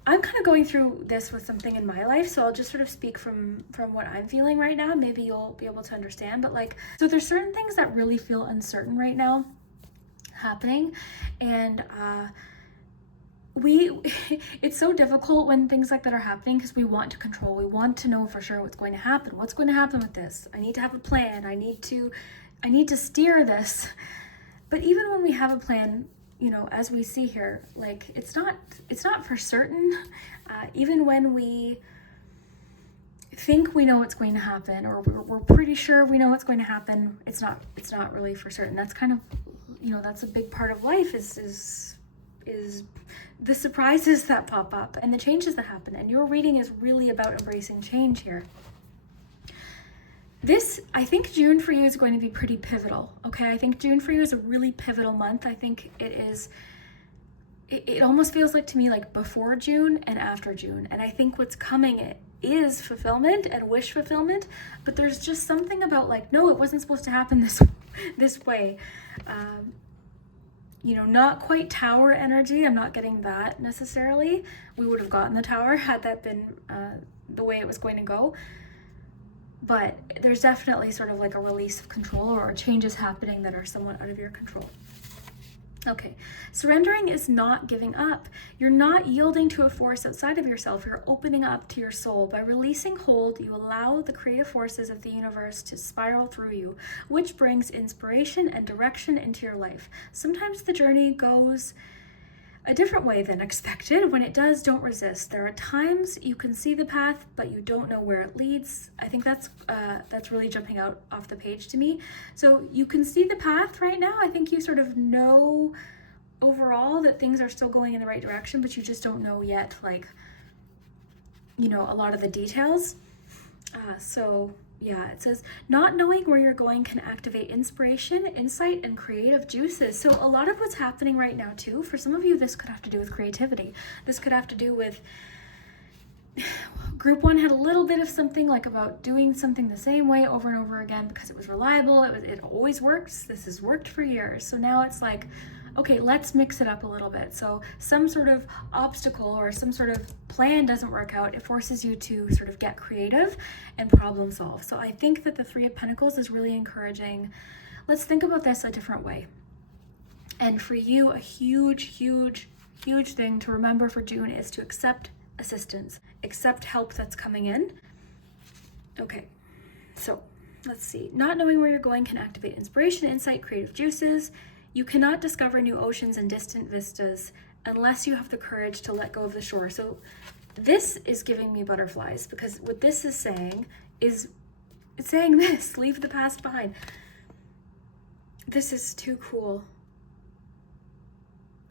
I'm kind of going through this with something in my life, so I'll just sort of speak from what I'm feeling right now. Maybe you'll be able to understand, but like, so there's certain things that really feel uncertain right now happening, and it's so difficult when things like that are happening because we want to control. We want to know for sure what's going to happen. What's going to happen with this? I need to have a plan. I need to steer this. But even when we have a plan, you know, as we see here, like it's not for certain. Even when we think we know what's going to happen, or we're pretty sure we know what's going to happen, it's not really for certain. That's kind of, you know, that's a big part of life is the surprises that pop up and the changes that happen. And your reading is really about embracing change here. I think June for you is going to be pretty pivotal, okay? I think June for you is a really pivotal month. I think it is, it almost feels like to me like before June and after June. And I think what's coming is fulfillment and wish fulfillment, but there's just something about like, no, it wasn't supposed to happen this way. You know, not quite tower energy. I'm not getting that necessarily. We would have gotten the tower had that been the way it was going to go. But there's definitely sort of like a release of control or changes happening that are somewhat out of your control. Okay, surrendering is not giving up. You're not yielding to a force outside of yourself. You're opening up to your soul. By releasing hold, you allow the creative forces of the universe to spiral through you, which brings inspiration and direction into your life. Sometimes the journey goes a different way than expected. When it does, don't resist. There are times you can see the path, but you don't know where it leads. I think that's really jumping out off the page to me. So you can see the path right now. I think you sort of know overall that things are still going in the right direction, but you just don't know yet, like, you know, a lot of the details. So yeah, it says, not knowing where you're going can activate inspiration, insight, and creative juices. So a lot of what's happening right now too, for some of you, this could have to do with creativity. This could have to do with, group 1 had a little bit of something like about doing something the same way over and over again because it was reliable. It always works. This has worked for years. So now it's like, okay, let's mix it up a little bit. So some sort of obstacle or some sort of plan doesn't work out. It forces you to sort of get creative and problem solve. So I think that the 3 of Pentacles is really encouraging. Let's think about this a different way. And for you, a huge, huge, huge thing to remember for June is to accept assistance, accept help that's coming in. Okay, so let's see. Not knowing where you're going can activate inspiration, insight, creative juices. You cannot discover new oceans and distant vistas unless you have the courage to let go of the shore. So this is giving me butterflies because what this is saying is, it's saying this, leave the past behind. This is too cool.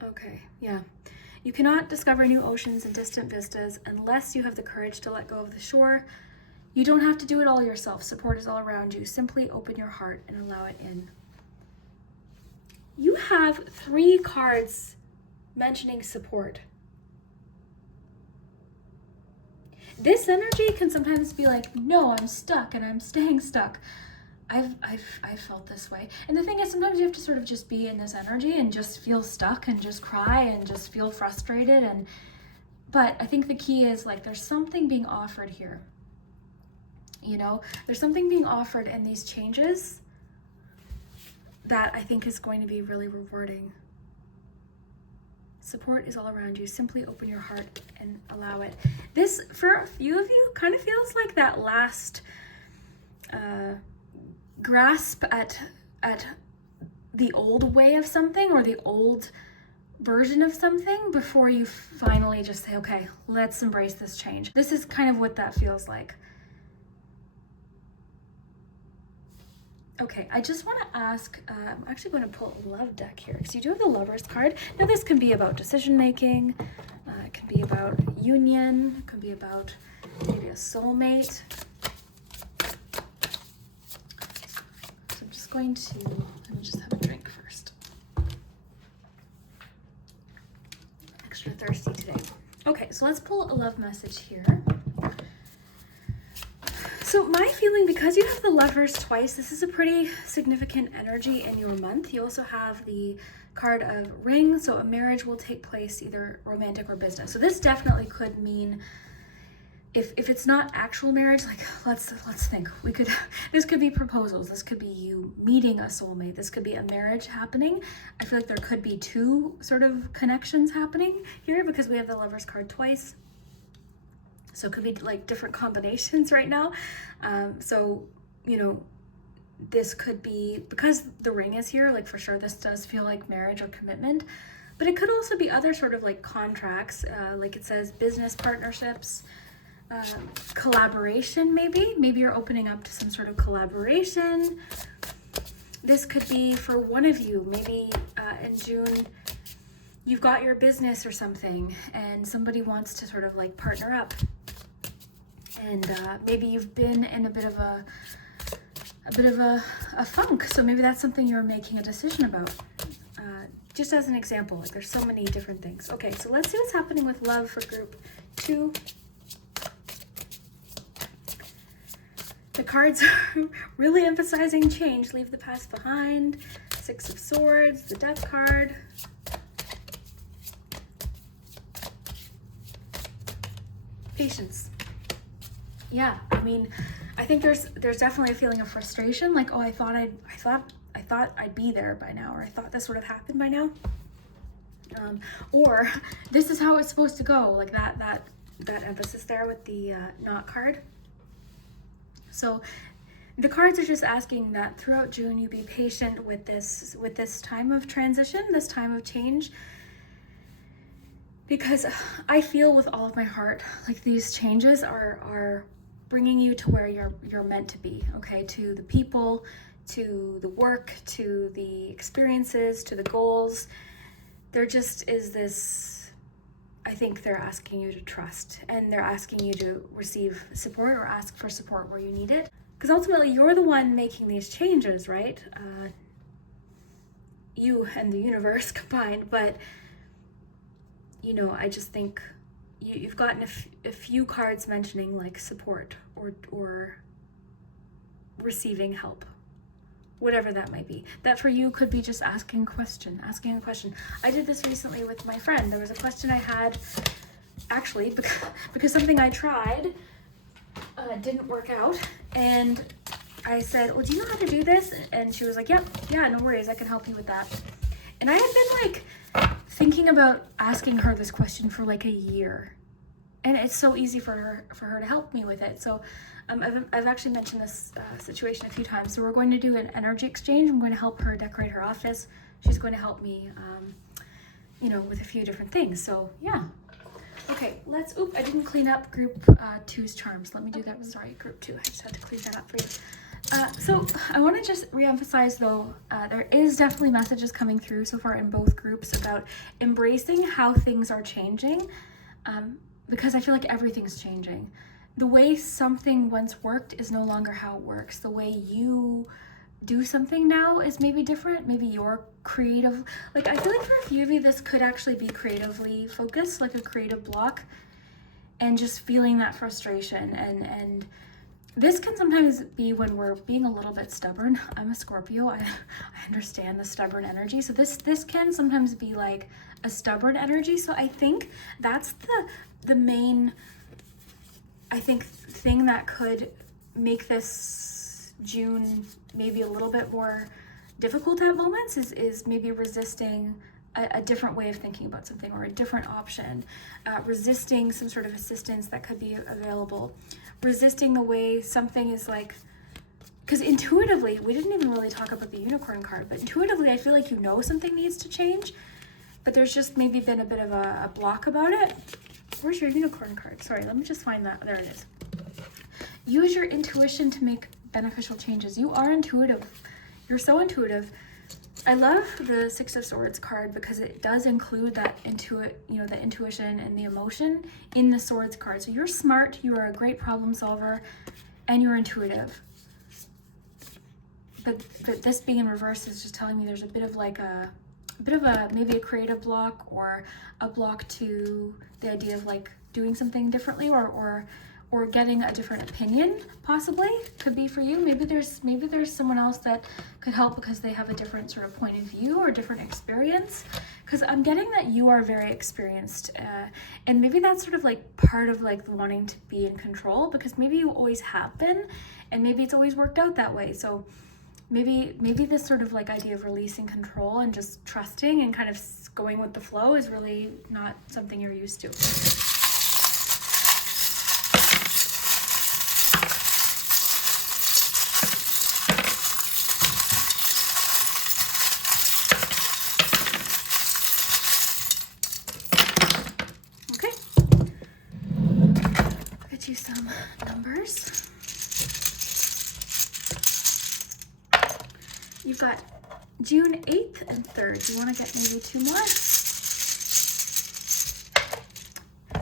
Okay, yeah. You cannot discover new oceans and distant vistas unless you have the courage to let go of the shore. You don't have to do it all yourself. Support is all around you. Simply open your heart and allow it in. You have 3 cards mentioning support. This energy can sometimes be like, no, I'm stuck and I'm staying stuck. I've felt this way. And the thing is, sometimes you have to sort of just be in this energy and just feel stuck and just cry and just feel frustrated. But I think the key is like, there's something being offered here. You know, there's something being offered in these changes that I think is going to be really rewarding. Support is all around you. Simply open your heart and allow it. This, for a few of you, kind of feels like that last grasp at the old way of something, or the old version of something, before you finally just say, okay, let's embrace this change. This is kind of what that feels like. Okay, I just want to ask, I'm actually going to pull a love deck here, because you do have the Lover's card. Now this can be about decision making, it can be about union, it can be about maybe a soulmate. So I'm just going to, let me just have a drink first. Extra thirsty today. Okay, so let's pull a love message here. So my feeling, because you have the Lovers twice, this is a pretty significant energy in your month. You also have the card of Ring, so a marriage will take place, either romantic or business. So this definitely could mean, if it's not actual marriage, like let's think. This could be proposals. This could be you meeting a soulmate. This could be a marriage happening. I feel like there could be two sort of connections happening here, because we have the Lovers card twice. So it could be like different combinations right now. So, you know, this could be, because the Ring is here, like for sure this does feel like marriage or commitment, but it could also be other sort of like contracts, like it says business partnerships, collaboration maybe. Maybe you're opening up to some sort of collaboration. This could be for one of you, maybe in June, you've got your business or something and somebody wants to sort of like partner up. And maybe you've been in a bit of a funk, so maybe that's something you're making a decision about. Just as an example, like there's so many different things. Okay, so let's see what's happening with love for group 2. The cards are really emphasizing change. Leave the past behind. 6 of Swords, the Death card. Patience. Yeah, I mean, I think there's definitely a feeling of frustration, like, oh, I thought I'd be there by now, or I thought this would have happened by now, or this is how it's supposed to go, like that emphasis there with the Knot card. So the cards are just asking that throughout June you be patient with this time of transition, this time of change. Because I feel with all of my heart, like these changes are bringing you to where you're meant to be, okay? To the people, to the work, to the experiences, to the goals. There just is this, I think they're asking you to trust, and they're asking you to receive support or ask for support where you need it. Because ultimately you're the one making these changes, right? You and the universe combined, but you know, I just think you've gotten a few cards mentioning like support or receiving help, whatever that might be. That for you could be just asking a question. I did this recently with my friend. There was a question I had, actually, because something I tried didn't work out, and I said, well, do you know how to do this? And she was like, yep, yeah, no worries, I can help you with that. And I had been like thinking about asking her this question for like a year, and it's so easy for her to help me with it. So I've actually mentioned this situation a few times. So we're going to do an energy exchange. I'm going to help her decorate her office. She's going to help me, you know, with a few different things. So yeah. Okay, I didn't clean up group 2's charms. Let me do that. Sorry, group 2. I just had to clean that up for you. So I want to just reemphasize though, there is definitely messages coming through so far in both groups about embracing how things are changing, because I feel like everything's changing. The way something once worked is no longer how it works. The way you do something now is maybe different. Maybe you're creative. Like I feel like for a few of you, this could actually be creatively focused, like a creative block, and just feeling that frustration. And this can sometimes be when we're being a little bit stubborn. I'm a Scorpio. I understand the stubborn energy. So this can sometimes be like a stubborn energy. So I think that's the main, I think, thing that could make this June maybe a little bit more difficult at moments is maybe resisting a different way of thinking about something or a different option, resisting some sort of assistance that could be available, resisting the way something is like, because intuitively, we didn't even really talk about the unicorn card, but intuitively I feel like you know something needs to change, but there's just maybe been a bit of a block about it. Where's your unicorn card? Sorry, let me just find that. There it is. Use your intuition to make beneficial changes. You are intuitive. You're so intuitive. I love the Six of Swords card because it does include that the intuition and the emotion in the Swords card. So you're smart, you are a great problem solver, and you're intuitive. But this being in reverse is just telling me there's a bit of maybe a creative block or a block to the idea of like doing something differently or getting a different opinion, possibly could be for you. Maybe there's someone else that could help because they have a different sort of point of view or different experience, because I'm getting that you are very experienced, and maybe that's sort of like part of like wanting to be in control, because maybe you always have been and maybe it's always worked out that way. So maybe this sort of like idea of releasing control and just trusting and kind of going with the flow is really not something you're used to. Okay. I'll get you some numbers. You've got June 8th and 3rd. Do you want to get maybe 2 more?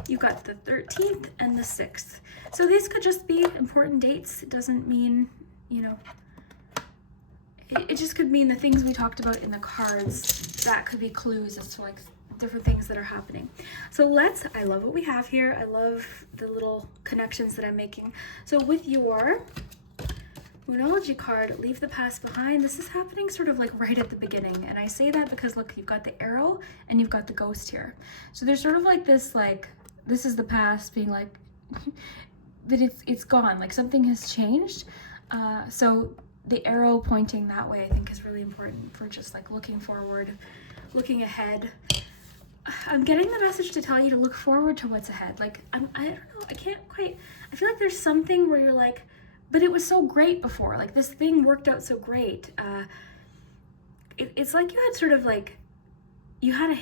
You've got the 13th and the 6th. So these could just be important dates. It doesn't mean, it just could mean the things we talked about in the cards. That could be clues as to like different things that are happening. So I love what we have here. I love the little connections that I'm making. So with your Moonology card, leave the past behind. This is happening sort of like right at the beginning. And I say that because look, you've got the arrow and you've got the ghost here. So there's sort of like this, like, this is the past being like, that it's gone, like something has changed. So the arrow pointing that way, I think is really important for just like looking forward, looking ahead. I'm getting the message to tell you to look forward to what's ahead. Like, I don't know, I feel like there's something where you're like, but it was so great before, like this thing worked out so great. It's like you had sort of like, you had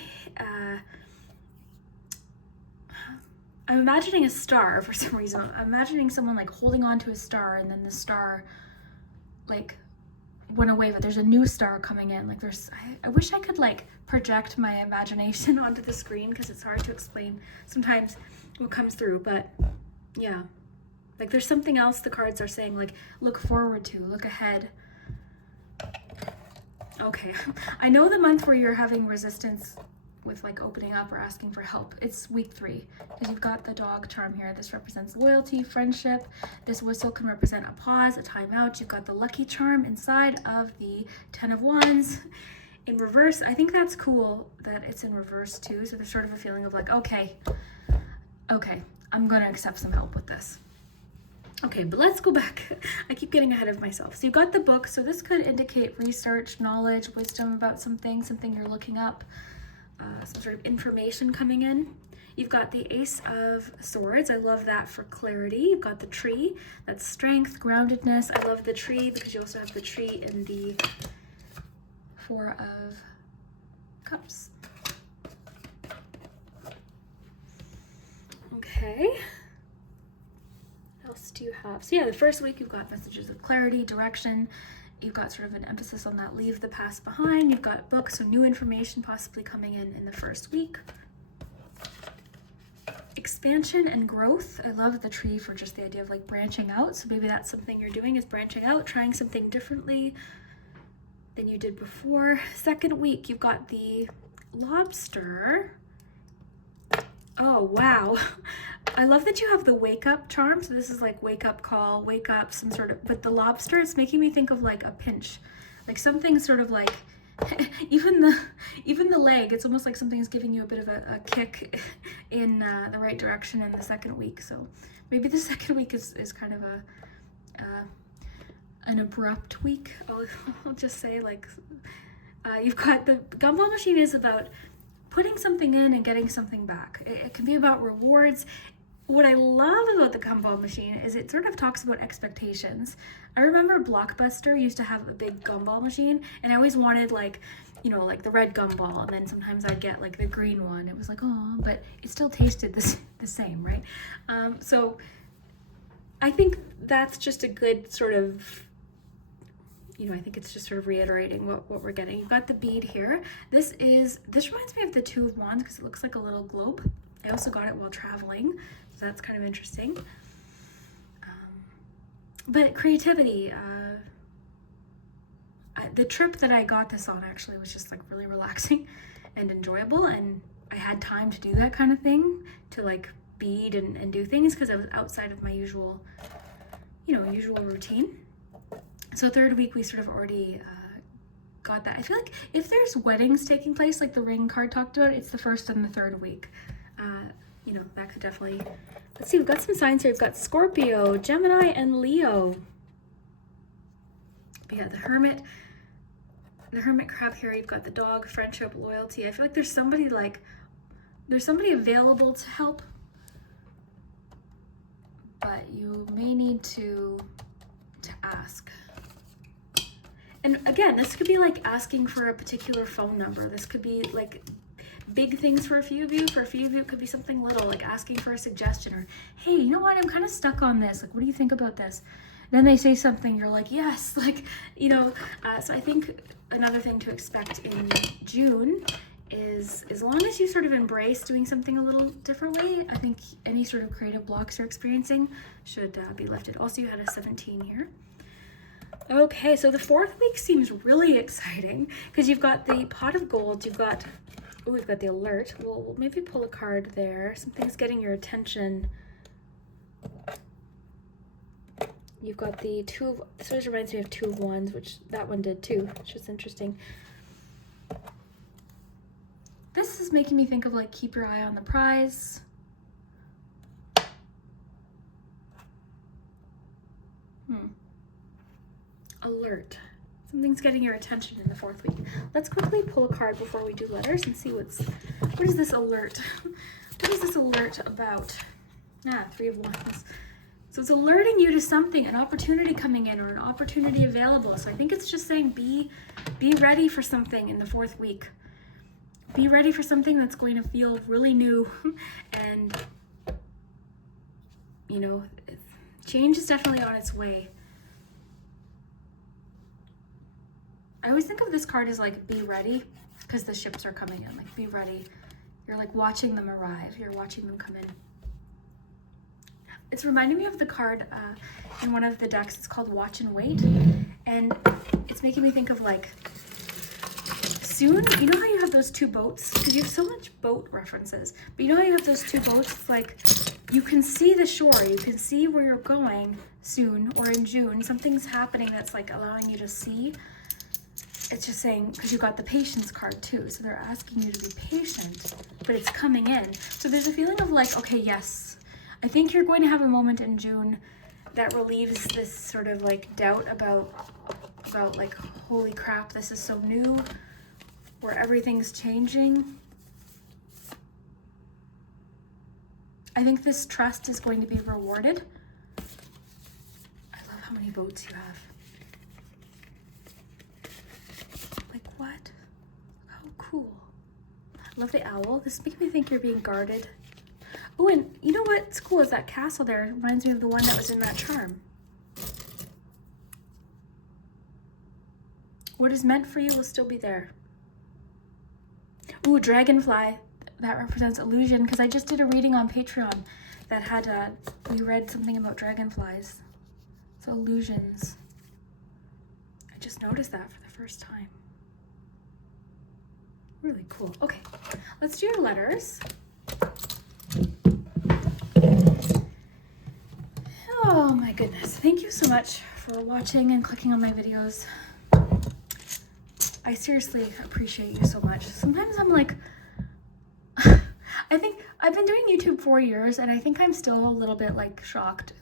I'm imagining a star for some reason. I'm imagining someone like holding on to a star and then the star like went away, but there's a new star coming in. Like I wish I could like project my imagination onto the screen because it's hard to explain sometimes what comes through, but yeah. Like there's something else the cards are saying, like look forward to, look ahead. Okay, I know the month where you're having resistance with like opening up or asking for help. It's week 3 because you've got the dog charm here. This represents loyalty, friendship. This whistle can represent a pause, a timeout. You've got the lucky charm inside of the 10 of Wands. In reverse, I think that's cool that it's in reverse too. So there's sort of a feeling of like, okay, I'm gonna accept some help with this. Okay, but let's go back. I keep getting ahead of myself. So you've got the book. So this could indicate research, knowledge, wisdom about something you're looking up, some sort of information coming in. You've got the Ace of Swords. I love that for clarity. You've got the tree. That's strength, groundedness. I love the tree because you also have the tree in the 4 of Cups. Okay. Else do you have? So yeah, the first week you've got messages of clarity, direction. You've got sort of an emphasis on that leave the past behind. You've got books, so new information possibly coming in the first week. Expansion and growth. I love the tree for just the idea of like branching out. So maybe that's something you're doing, is branching out, trying something differently than you did before. Second week, you've got the lobster. Oh, wow. I love that you have the wake up charm. So this is like wake up call, wake up, some sort of, but the lobster is making me think of like a pinch, like something sort of like, even the leg, it's almost like something is giving you a bit of a kick in the right direction in the second week. So maybe the second week is kind of an abrupt week. I'll just say like You've got the gumball machine is about putting something in and getting something back. It can be about rewards. What I love about the gumball machine is it sort of talks about expectations. I remember Blockbuster used to have a big gumball machine, and I always wanted like, you know, like the red gumball, and then sometimes I'd get like the green one. It was like, oh, but it still tasted the same, right? So I think that's just a good sort of, you know, I think it's just sort of reiterating what we're getting. You've got the bead here. This reminds me of the Two of Wands because it looks like a little globe. I also got it while traveling, so that's kind of interesting. But creativity, the trip that I got this on actually was just like really relaxing and enjoyable, and I had time to do that kind of thing, to like bead and do things because I was outside of my usual routine. So third week we sort of already got that. I feel like if there's weddings taking place, like the ring card talked about, it's the first and the third week. You know, that could definitely, let's see, we've got some signs here. We've got Scorpio, Gemini, and Leo. But yeah, the Hermit crab here. You've got the dog, friendship, loyalty. I feel like there's somebody available to help, but you may need to ask. And again, this could be like asking for a particular phone number. This could be like big things for a few of you. For a few of you, it could be something little, like asking for a suggestion, or, hey, you know what, I'm kind of stuck on this. Like, what do you think about this? Then they say something, you're like, yes, like, you know. So I think another thing to expect in June is, as long as you sort of embrace doing something a little differently, I think any sort of creative blocks you're experiencing should be lifted. Also, you had a 17 here. Okay, so the fourth week seems really exciting because you've got the pot of gold, you've got, oh, we've got the alert. We'll maybe pull a card there. Something's getting your attention. You've got the this always reminds me of Two of Wands, which that one did too, which is interesting. This is making me think of like keep your eye on the prize. Alert. Something's getting your attention in the fourth week. Let's quickly pull a card before we do letters and see what is this alert? What is this alert about? Three of Wands. So it's alerting you to something, an opportunity coming in or an opportunity available. So I think it's just saying be ready for something in the fourth week. Be ready for something that's going to feel really new, and you know, change is definitely on its way. I always think of this card as like, be ready, because the ships are coming in. Like, be ready. You're like watching them arrive. You're watching them come in. It's reminding me of the card in one of the decks. It's called Watch and Wait. And it's making me think of like, soon, you know how you have those two boats? Because you have so much boat references. But you know how you have those two boats? It's like, you can see the shore. You can see where you're going soon, or in June. Something's happening that's like allowing you to see. It's just saying, because you got the patience card too, so they're asking you to be patient, but it's coming in. So there's a feeling of like, okay, yes, I think you're going to have a moment in June that relieves this sort of like doubt about like, holy crap, this is so new, where everything's changing. I think this trust is going to be rewarded. I love how many boats you have. What? How cool. I love the owl. This makes me think you're being guarded. Oh, and you know what's cool is that castle there. It reminds me of the one that was in that charm. What is meant for you will still be there. Ooh, dragonfly. That represents illusion, because I just did a reading on Patreon that had, we read something about dragonflies. So illusions. I just noticed that for the first time. Really cool. Okay, let's do your letters. Oh my goodness. Thank you so much for watching and clicking on my videos. I seriously appreciate you so much. Sometimes I'm like, I think I've been doing YouTube 4 years, and I think I'm still a little bit like shocked.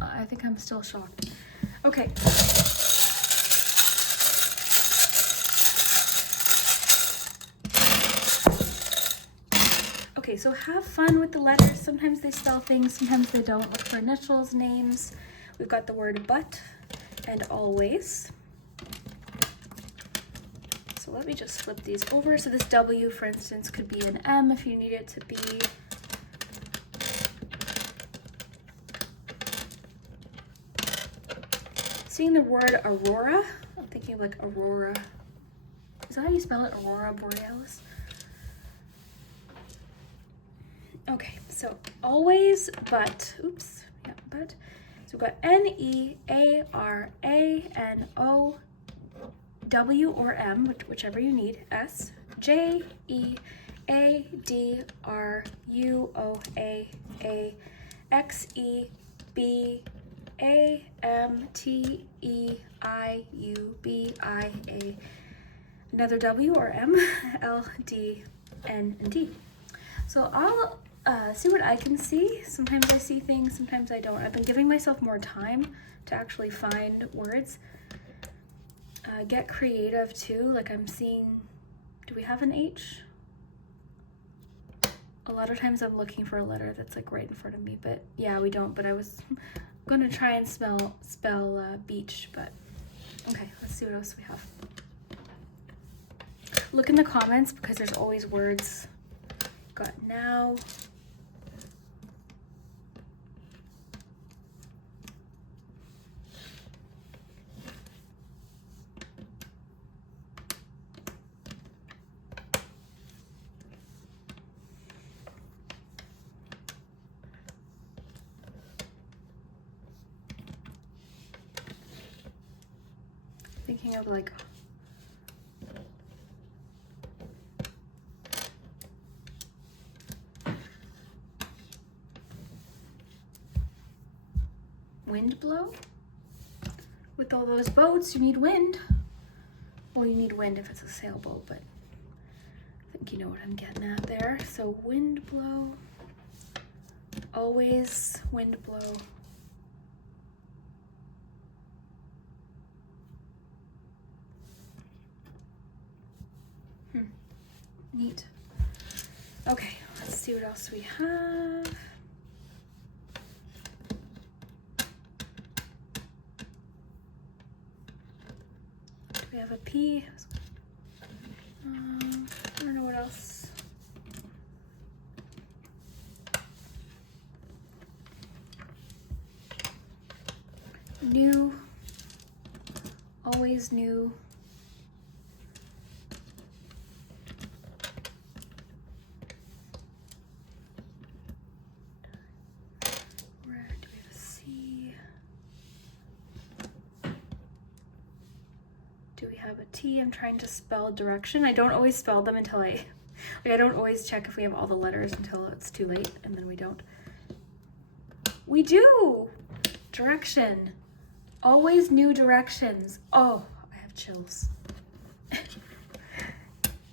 I think I'm still shocked. Okay. Okay, so have fun with the letters. Sometimes they spell things, sometimes they don't. Look for initials, names. We've got the word but and always. So let me just flip these over. So this W, for instance, could be an M if you need it to be. Seeing the word aurora, I'm thinking of like aurora. Is that how you spell it? Aurora borealis? Okay, so always, but, oops, yeah, but. So we've got N-E-A-R-A-N-O, W or M, whichever you need, S, J-E-A-D-R-U-O-A-A, X-E-B-A-M-T-E-I-U-B-I-A, another W or M, L, D, N, and D. So I'll see what I can see. Sometimes I see things, sometimes I don't. I've been giving myself more time to actually find words. Get creative too, like I'm seeing, do we have an H? A lot of times I'm looking for a letter that's like right in front of me, but yeah, we don't. But I was gonna try and spell beach, but okay, let's see what else we have. Look in the comments because there's always words. Got now. Thinking of like wind blow. With all those boats, you need wind. Well, you need wind if it's a sailboat, but I think you know what I'm getting at there. So wind blow, always wind blow. Neat. Okay, let's see what else we have. Do we have a P? I don't know what else. New. Always new. Do we have a T? I'm trying to spell direction. I don't always spell them until I don't always check if we have all the letters until it's too late, and then we don't. We do! Direction. Always new directions. Oh, I have chills.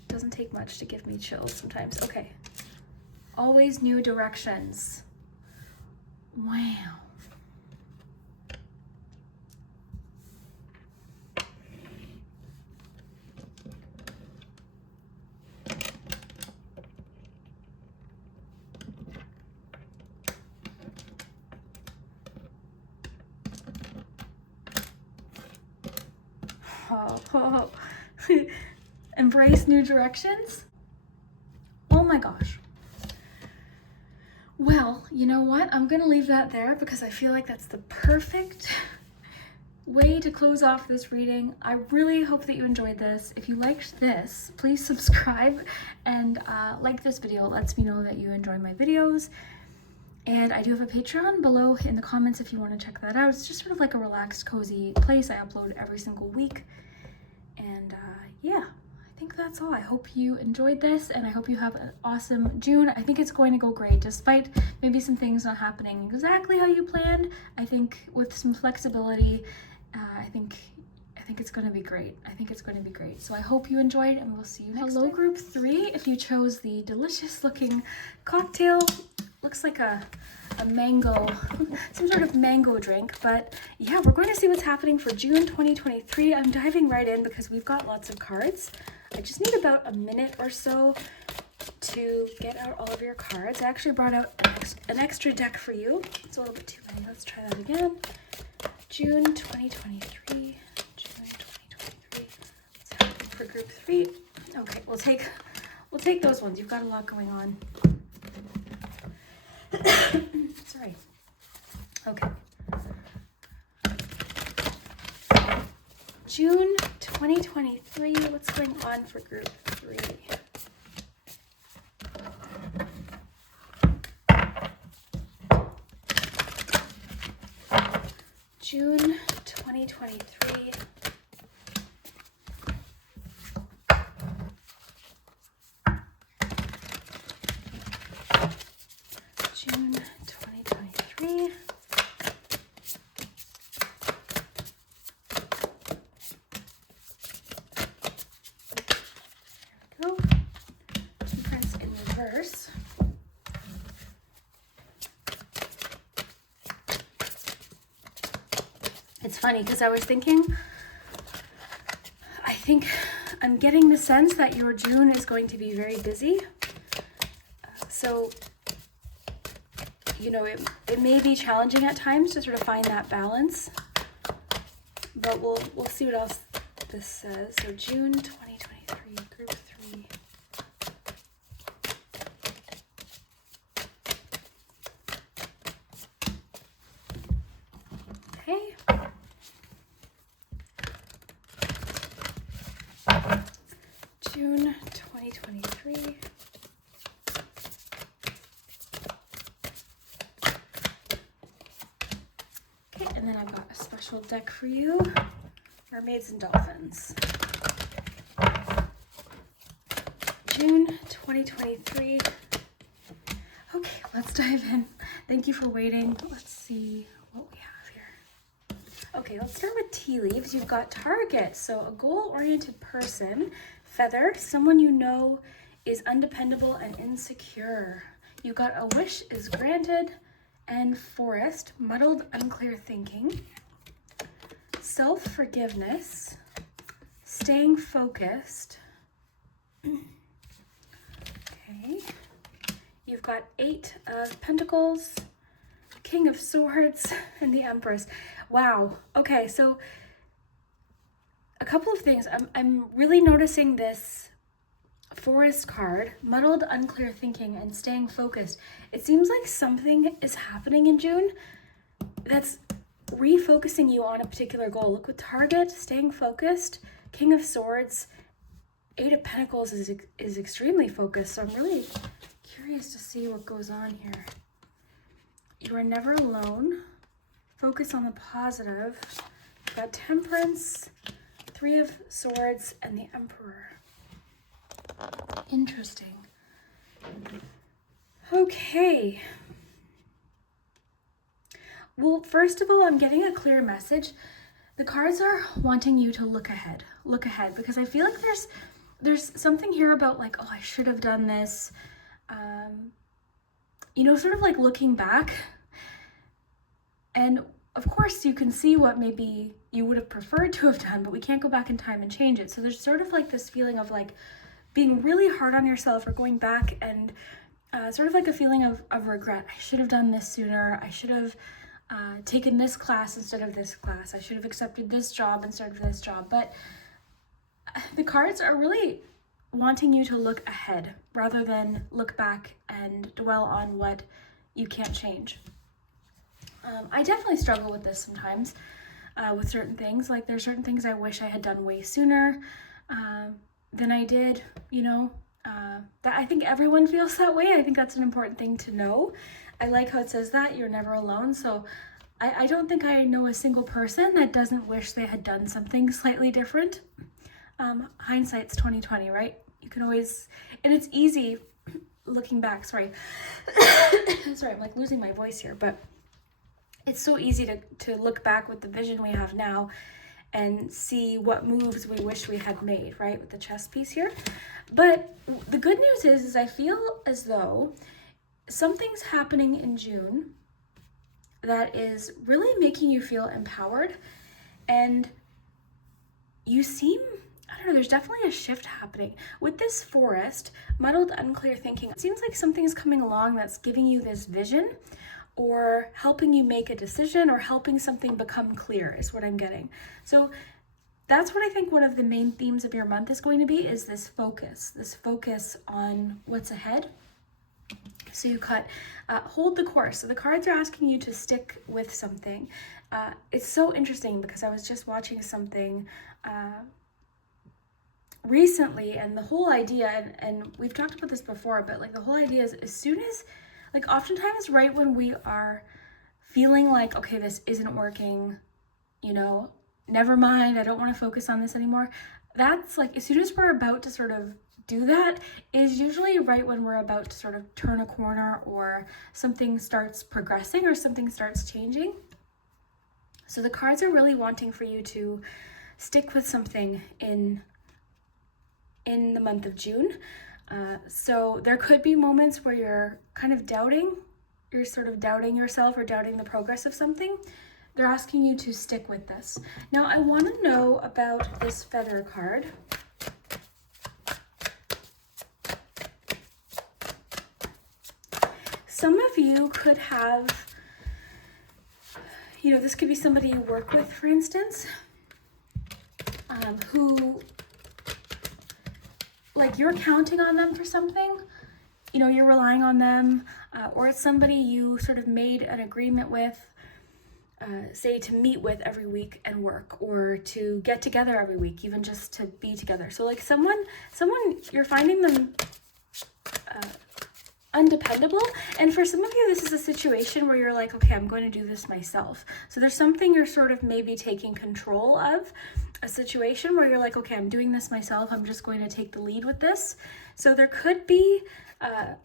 Doesn't take much to give me chills sometimes. Okay. Always new directions. Wow. Oh. Embrace new directions? Oh my gosh. Well, you know what? I'm gonna leave that there because I feel like that's the perfect way to close off this reading. I really hope that you enjoyed this. If you liked this, please subscribe and like this video. It lets me know that you enjoy my videos. And I do have a Patreon below in the comments if you want to check that out. It's just sort of like a relaxed, cozy place. I upload every single week. And yeah, I think that's all. I hope you enjoyed this, and I hope you have an awesome June. I think it's going to go great, despite maybe some things not happening exactly how you planned. I think with some flexibility, I think it's going to be great. I think it's going to be great. So I hope you enjoyed, and we'll see you next time. Hello, Group 3. If you chose the delicious looking cocktail, looks like a mango, some sort of mango drink. But yeah, we're going to see what's happening for June 2023. I'm diving right in because we've got lots of cards. I just need about a minute or so to get out all of your cards. I actually brought out an extra deck for you. It's a little bit too many. Let's try that again. June 2023. June 2023. What's happening for group 3? Okay, we'll take those ones. You've got a lot going on. It's all right. Okay. June 2023. What's going on for group 3? June 2023. June 2023. There we go. Two prints in reverse. It's funny because I was thinking, I think I'm getting the sense that your June is going to be very busy. So, you know, it may be challenging at times to sort of find that balance, but we'll see what else this says. So June 2023, group 3. Okay. June 2023. Okay, and then I've got a special deck for you. Mermaids and Dolphins. June 2023. Okay, let's dive in. Thank you for waiting. Let's see what we have here. Okay, let's start with tea leaves. You've got target, so a goal-oriented person. Feather, someone you know is undependable and insecure. You got a wish is granted. And forest, muddled, unclear thinking. Self-forgiveness. Staying focused. Okay. You've got 8 of Pentacles, King of Swords, and the Empress. Wow. Okay, so a couple of things. I'm really noticing this forest card, muddled, unclear thinking, and staying focused. It seems like something is happening in June that's refocusing you on a particular goal. Look, with target, staying focused, King of Swords, 8 of Pentacles is extremely focused. So I'm really curious to see what goes on here. You are never alone. Focus on the positive. You've got Temperance, 3 of Swords, and the Emperor. Interesting. Okay. Well, first of all, I'm getting a clear message. The cards are wanting you to look ahead. Look ahead, because I feel like there's something here about like, oh, I should have done this. You know, sort of like looking back. And of course, you can see what maybe you would have preferred to have done, but we can't go back in time and change it. So there's sort of like this feeling of like being really hard on yourself, or going back and sort of like a feeling of regret. I should have done this sooner. I should have taken this class instead of this class. I should have accepted this job instead of this job. But the cards are really wanting you to look ahead rather than look back and dwell on what you can't change. I definitely struggle with this sometimes with certain things. Like there's certain things I wish I had done way sooner than I did, you know. That I think everyone feels that way. I think that's an important thing to know. I like how it says that you're never alone. So I don't think I know a single person that doesn't wish they had done something slightly different. Hindsight's 20/20, right? You can always, and it's easy looking back. Sorry, sorry, I'm like losing my voice here, but it's so easy to look back with the vision we have now and see what moves we wish we had made, right? With the chess piece here. But the good news is I feel as though something's happening in June that is really making you feel empowered, and you seem I don't know, there's definitely a shift happening. With this forest, muddled, unclear thinking, it seems like something is coming along that's giving you this vision or helping you make a decision or helping something become clear is what I'm getting. So that's what I think one of the main themes of your month is going to be, is this focus on what's ahead. So you cut, hold the course. So the cards are asking you to stick with something. It's so interesting because I was just watching something recently, and the whole idea, and we've talked about this before, but like the whole idea is, as soon as, like oftentimes right when we are feeling like, okay, this isn't working, you know, never mind, I don't want to focus on this anymore. That's like, as soon as we're about to sort of do that is usually right when we're about to sort of turn a corner or something starts progressing or something starts changing. So the cards are really wanting for you to stick with something in the month of June. So there could be moments where you're kind of doubting, you're sort of doubting yourself or doubting the progress of something. They're asking you to stick with this. Now I want to know about this feather card. Some of you could have, you know, this could be somebody you work with, for instance, who, like, you're counting on them for something, you know, you're relying on them, or it's somebody you sort of made an agreement with, say to meet with every week and work, or to get together every week, even just to be together. So like someone you're finding them undependable. And for some of you, this is a situation where you're like, okay, I'm going to do this myself. So there's something you're sort of maybe taking control of, a situation where you're like, okay, I'm doing this myself. I'm just going to take the lead with this. So there could be a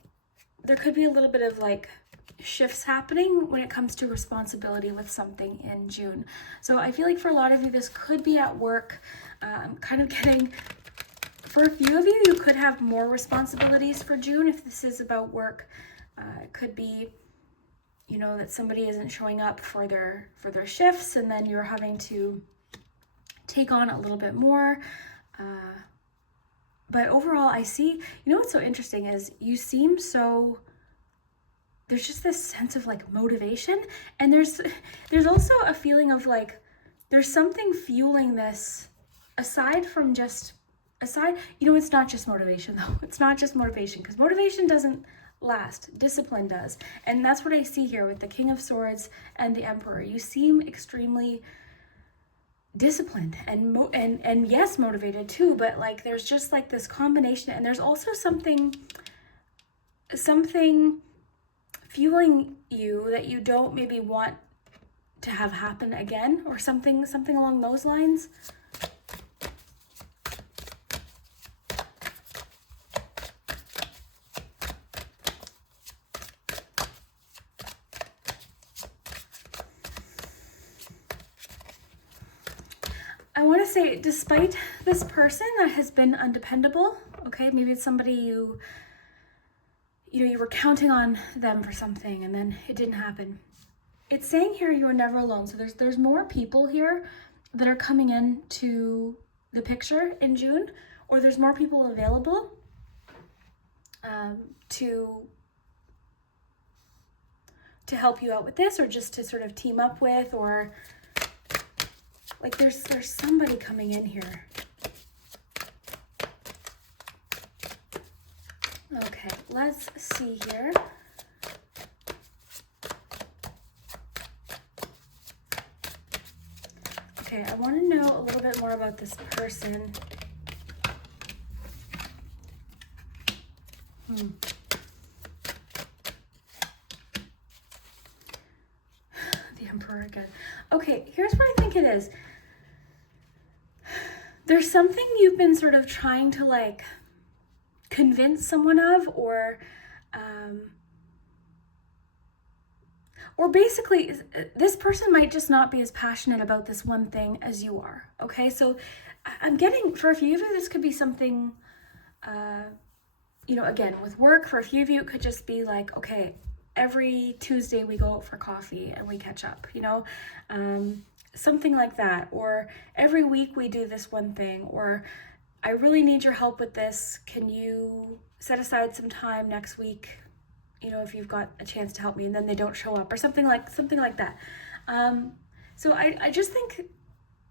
little bit of like shifts happening when it comes to responsibility with something in June. So I feel like for a lot of you, this could be at work. I'm kind of getting, for a few of you, you could have more responsibilities for June if this is about work. It could be, you know, that somebody isn't showing up for their shifts, and then you're having to take on a little bit more. But overall, I see, you know what's so interesting is you seem so, there's just this sense of like motivation, and there's also a feeling of like there's something fueling this aside, you know, it's not just motivation though. It's not just motivation, because motivation doesn't last, discipline does. And that's what I see here with the King of Swords and the Emperor. You seem extremely disciplined and yes, motivated too, but like there's just like this combination, and there's also something fueling you that you don't maybe want to have happen again, or something along those lines. I want to say, despite this person that has been undependable, okay, maybe it's somebody you were counting on them for something and then it didn't happen. It's saying here you are never alone. So there's more people here that are coming into the picture in June, or there's more people available to help you out with this, or just to sort of team up with, or like there's somebody coming in here. Okay, let's see here. Okay, I want to know a little bit more about this person. The Emperor again. Okay, here's what I think it is. There's something you've been sort of trying to like convince someone of, or basically this person might just not be as passionate about this one thing as you are. Okay, so I'm getting, for a few of you, this could be something, you know, again, with work. For a few of you, it could just be like, okay, every Tuesday we go out for coffee and we catch up, you know, something like that. Or every week we do this one thing, or I really need your help with this. Can you set aside some time next week, if you've got a chance to help me, and then they don't show up or something like that. So I just think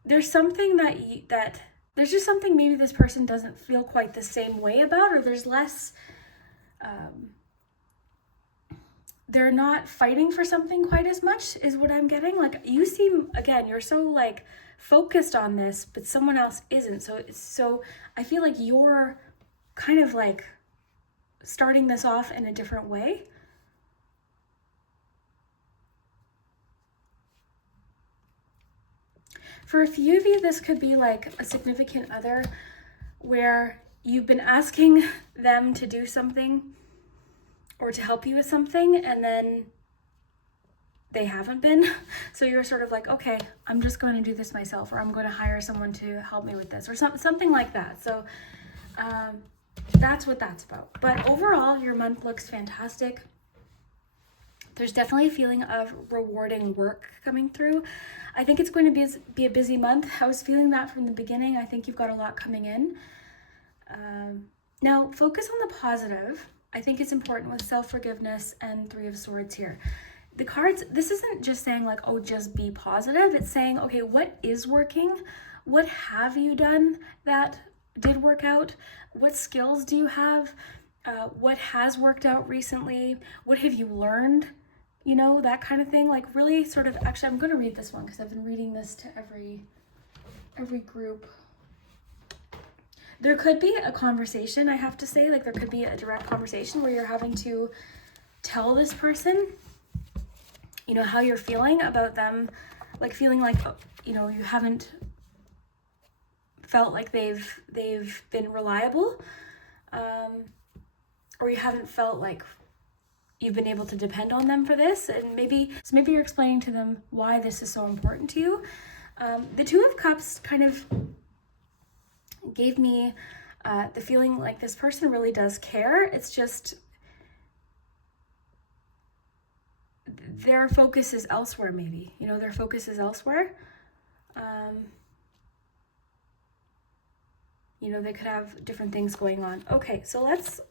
there's something that there's just something maybe this person doesn't feel quite the same way about, or there's less, they're not fighting for something quite as much is what I'm getting. Like, you seem, again, you're so like focused on this, but someone else isn't. So I feel like you're kind of like starting this off in a different way. For a few of you, this could be like a significant other where you've been asking them to do something or to help you with something, and then they haven't been. So you're sort of like, okay, I'm just going to do this myself, or I'm going to hire someone to help me with this, or something like that. So that's what that's about. But overall, your month looks fantastic. There's definitely a feeling of rewarding work coming through. I think it's going to be a busy month. I was feeling that from the beginning. I think you've got a lot coming in. Now, focus on the positive. I think it's important with self-forgiveness and Three of Swords here. The cards, this isn't just saying like, oh, just be positive. It's saying, okay, what is working? What have you done that did work out? What skills do you have? What has worked out recently? What have you learned? That kind of thing. Like, really sort of, actually, I'm going to read this one because I've been reading this to every group. There could be a conversation, I have to say, like there could be a direct conversation where you're having to tell this person, how you're feeling about them, like feeling like, you haven't felt like they've been reliable, or you haven't felt like you've been able to depend on them for this, and maybe you're explaining to them why this is so important to you. The Two of Cups kind of gave me the feeling like this person really does care. It's just their focus is elsewhere, maybe. Their focus is elsewhere. They could have different things going on. Okay, so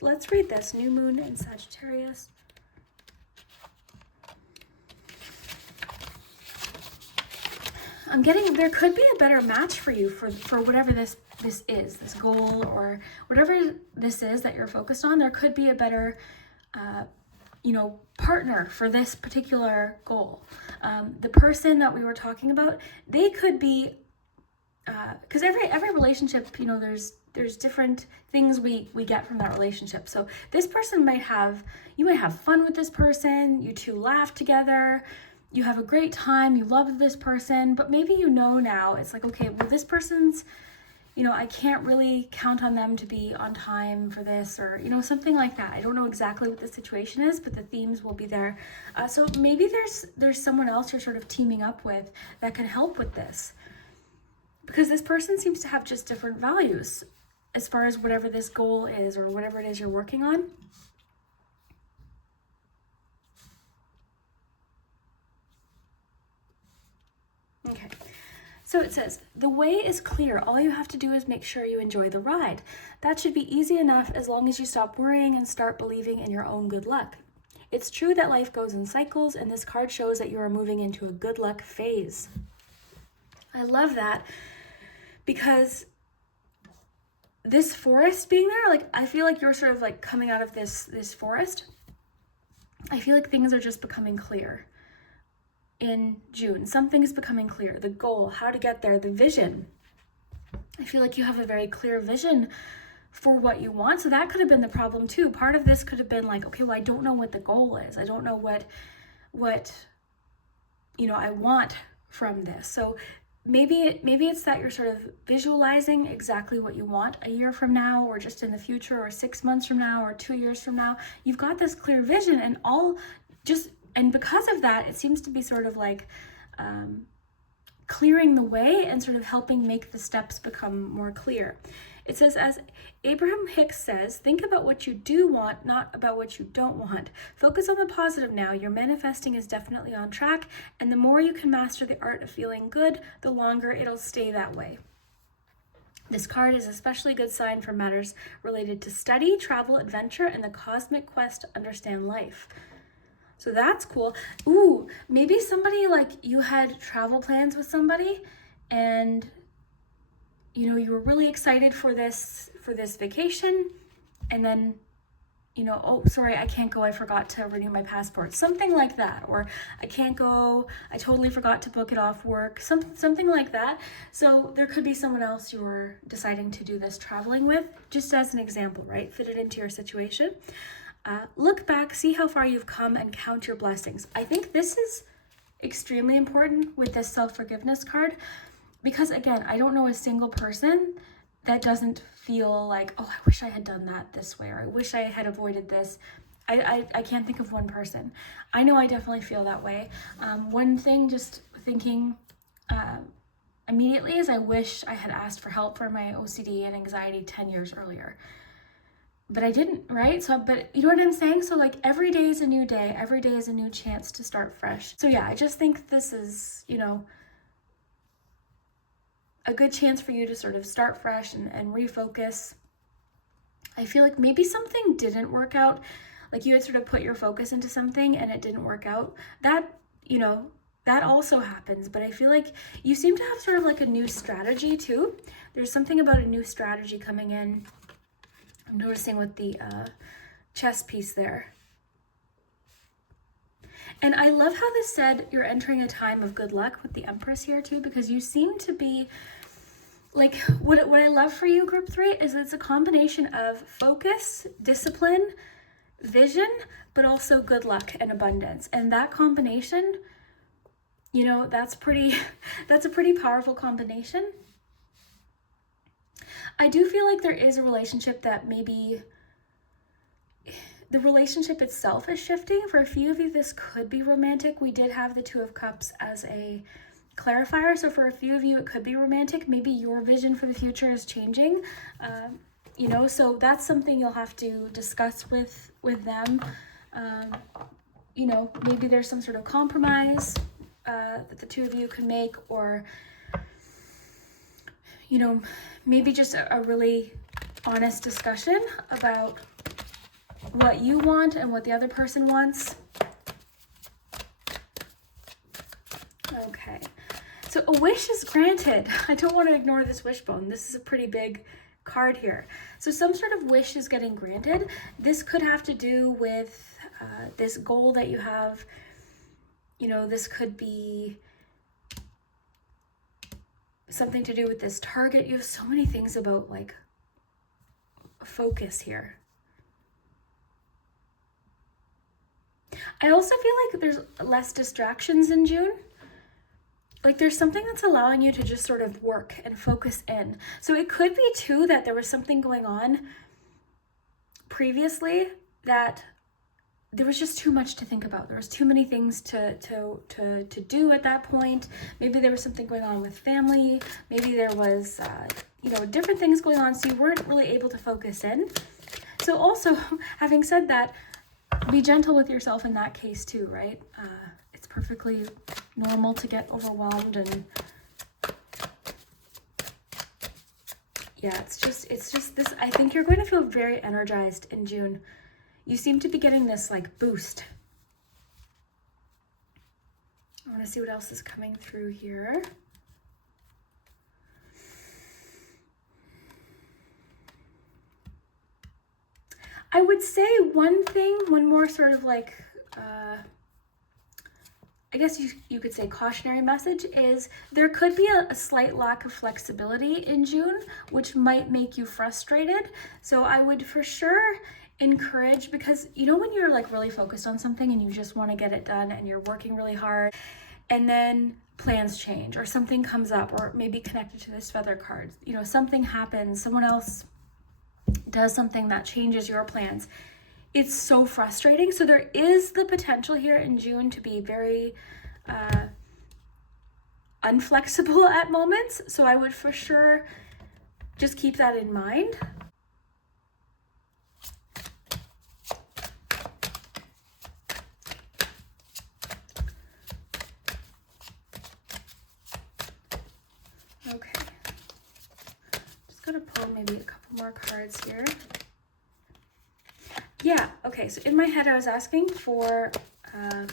let's read this. New moon in Sagittarius. I'm getting, there could be a better match for you for whatever this is, this goal, or whatever this is that you're focused on. There could be a better, partner for this particular goal. The person that we were talking about, they could be, because every relationship, there's different things we get from that relationship. So this person you might have fun with this person, you two laugh together, you have a great time, you love this person, but maybe now it's like, okay, well, this person's, I can't really count on them to be on time for this, or, something like that. I don't know exactly what the situation is, but the themes will be there. So maybe there's someone else you're sort of teaming up with that can help with this, because this person seems to have just different values as far as whatever this goal is or whatever it is you're working on. Okay, so it says, the way is clear. All you have to do is make sure you enjoy the ride. That should be easy enough as long as you stop worrying and start believing in your own good luck. It's true that life goes in cycles, and this card shows that you are moving into a good luck phase. I love that, because this forest being there, like, I feel like you're sort of like coming out of this forest. I feel like things are just becoming clear. In June, something is becoming clear. The goal, how to get there, the vision. I feel like you have a very clear vision for what you want. So that could have been the problem too. Part of this could have been like, okay, well, I don't know what the goal is. I don't know what I want from this. So maybe it's that you're sort of visualizing exactly what you want a year from now, or just in the future, or 6 months from now, or 2 years from now. You've got this clear vision, and because of that, it seems to be sort of like clearing the way and sort of helping make the steps become more clear. It says, as Abraham Hicks says, think about what you do want, not about what you don't want. Focus on the positive now. Your manifesting is definitely on track, and the more you can master the art of feeling good, the longer it'll stay that way. This card is especially a good sign for matters related to study, travel, adventure, and the cosmic quest to understand life. So that's cool. Ooh, maybe somebody, like, you had travel plans with somebody and you know, you were really excited for this vacation, and then, you know, oh, sorry, I can't go, I forgot to renew my passport. Something like that. Or I can't go, I totally forgot to book it off work. Something like that. So there could be someone else you were deciding to do this traveling with, just as an example, right? Fit it into your situation. Look back, see how far you've come, and count your blessings. I think this is extremely important with this self-forgiveness card, because again, I don't know a single person that doesn't feel like, oh, I wish I had done that this way, or I wish I had avoided this. I can't think of one person. I know I definitely feel that way. One thing just thinking immediately is I wish I had asked for help for my OCD and anxiety 10 years earlier. But I didn't, right? So, but you know what I'm saying? So like every day is a new day. Every day is a new chance to start fresh. So yeah, I just think this is, you know, a good chance for you to sort of start fresh and refocus. I feel like maybe something didn't work out. Like you had sort of put your focus into something and it didn't work out. That, you know, that also happens. But I feel like you seem to have sort of like a new strategy too. There's something about a new strategy coming in. I'm noticing with the chess piece there. And I love how this said you're entering a time of good luck with the Empress here too, because you seem to be like, what I love for you, group 3, is it's a combination of focus, discipline, vision, but also good luck and abundance. And that combination, you know, that's a pretty powerful combination. I do feel like there is a relationship that maybe the relationship itself is shifting. For a few of you, this could be romantic. We did have the Two of Cups as a clarifier. So for a few of you, it could be romantic. Maybe your vision for the future is changing. You know, so that's something you'll have to discuss with them. You know, maybe there's some sort of compromise that the two of you can make, or, you know, maybe just a really honest discussion about what you want and what the other person wants. Okay, so a wish is granted. I don't want to ignore this wishbone. This is a pretty big card here. So some sort of wish is getting granted. This could have to do with this goal that you have. You know, this could be something to do with this target. You have so many things about like focus here. I also feel like there's less distractions in June. Like there's something that's allowing you to just sort of work and focus in. So it could be too that there was something going on previously that there was just too much to think about. There was too many things to do at that point. Maybe there was something going on with family. Maybe there was, you know, different things going on. So you weren't really able to focus in. So also, having said that, be gentle with yourself in that case too, right? It's perfectly normal to get overwhelmed, and yeah, it's just this. I think you're going to feel very energized in June. You seem to be getting this like boost. I want to see what else is coming through here. I would say one more sort of like, I guess you could say cautionary message is there could be a slight lack of flexibility in June, which might make you frustrated. So I would for sure encourage, because you know when you're like really focused on something and you just want to get it done and you're working really hard, and then plans change or something comes up, or maybe connected to this feather card, you know, something happens, someone else does something that changes your plans. It's so frustrating. So there is the potential here in June to be very unflexible at moments. So I would for sure just keep that in mind. going to pull maybe a couple more cards here. Yeah, okay, so in my head I was asking for a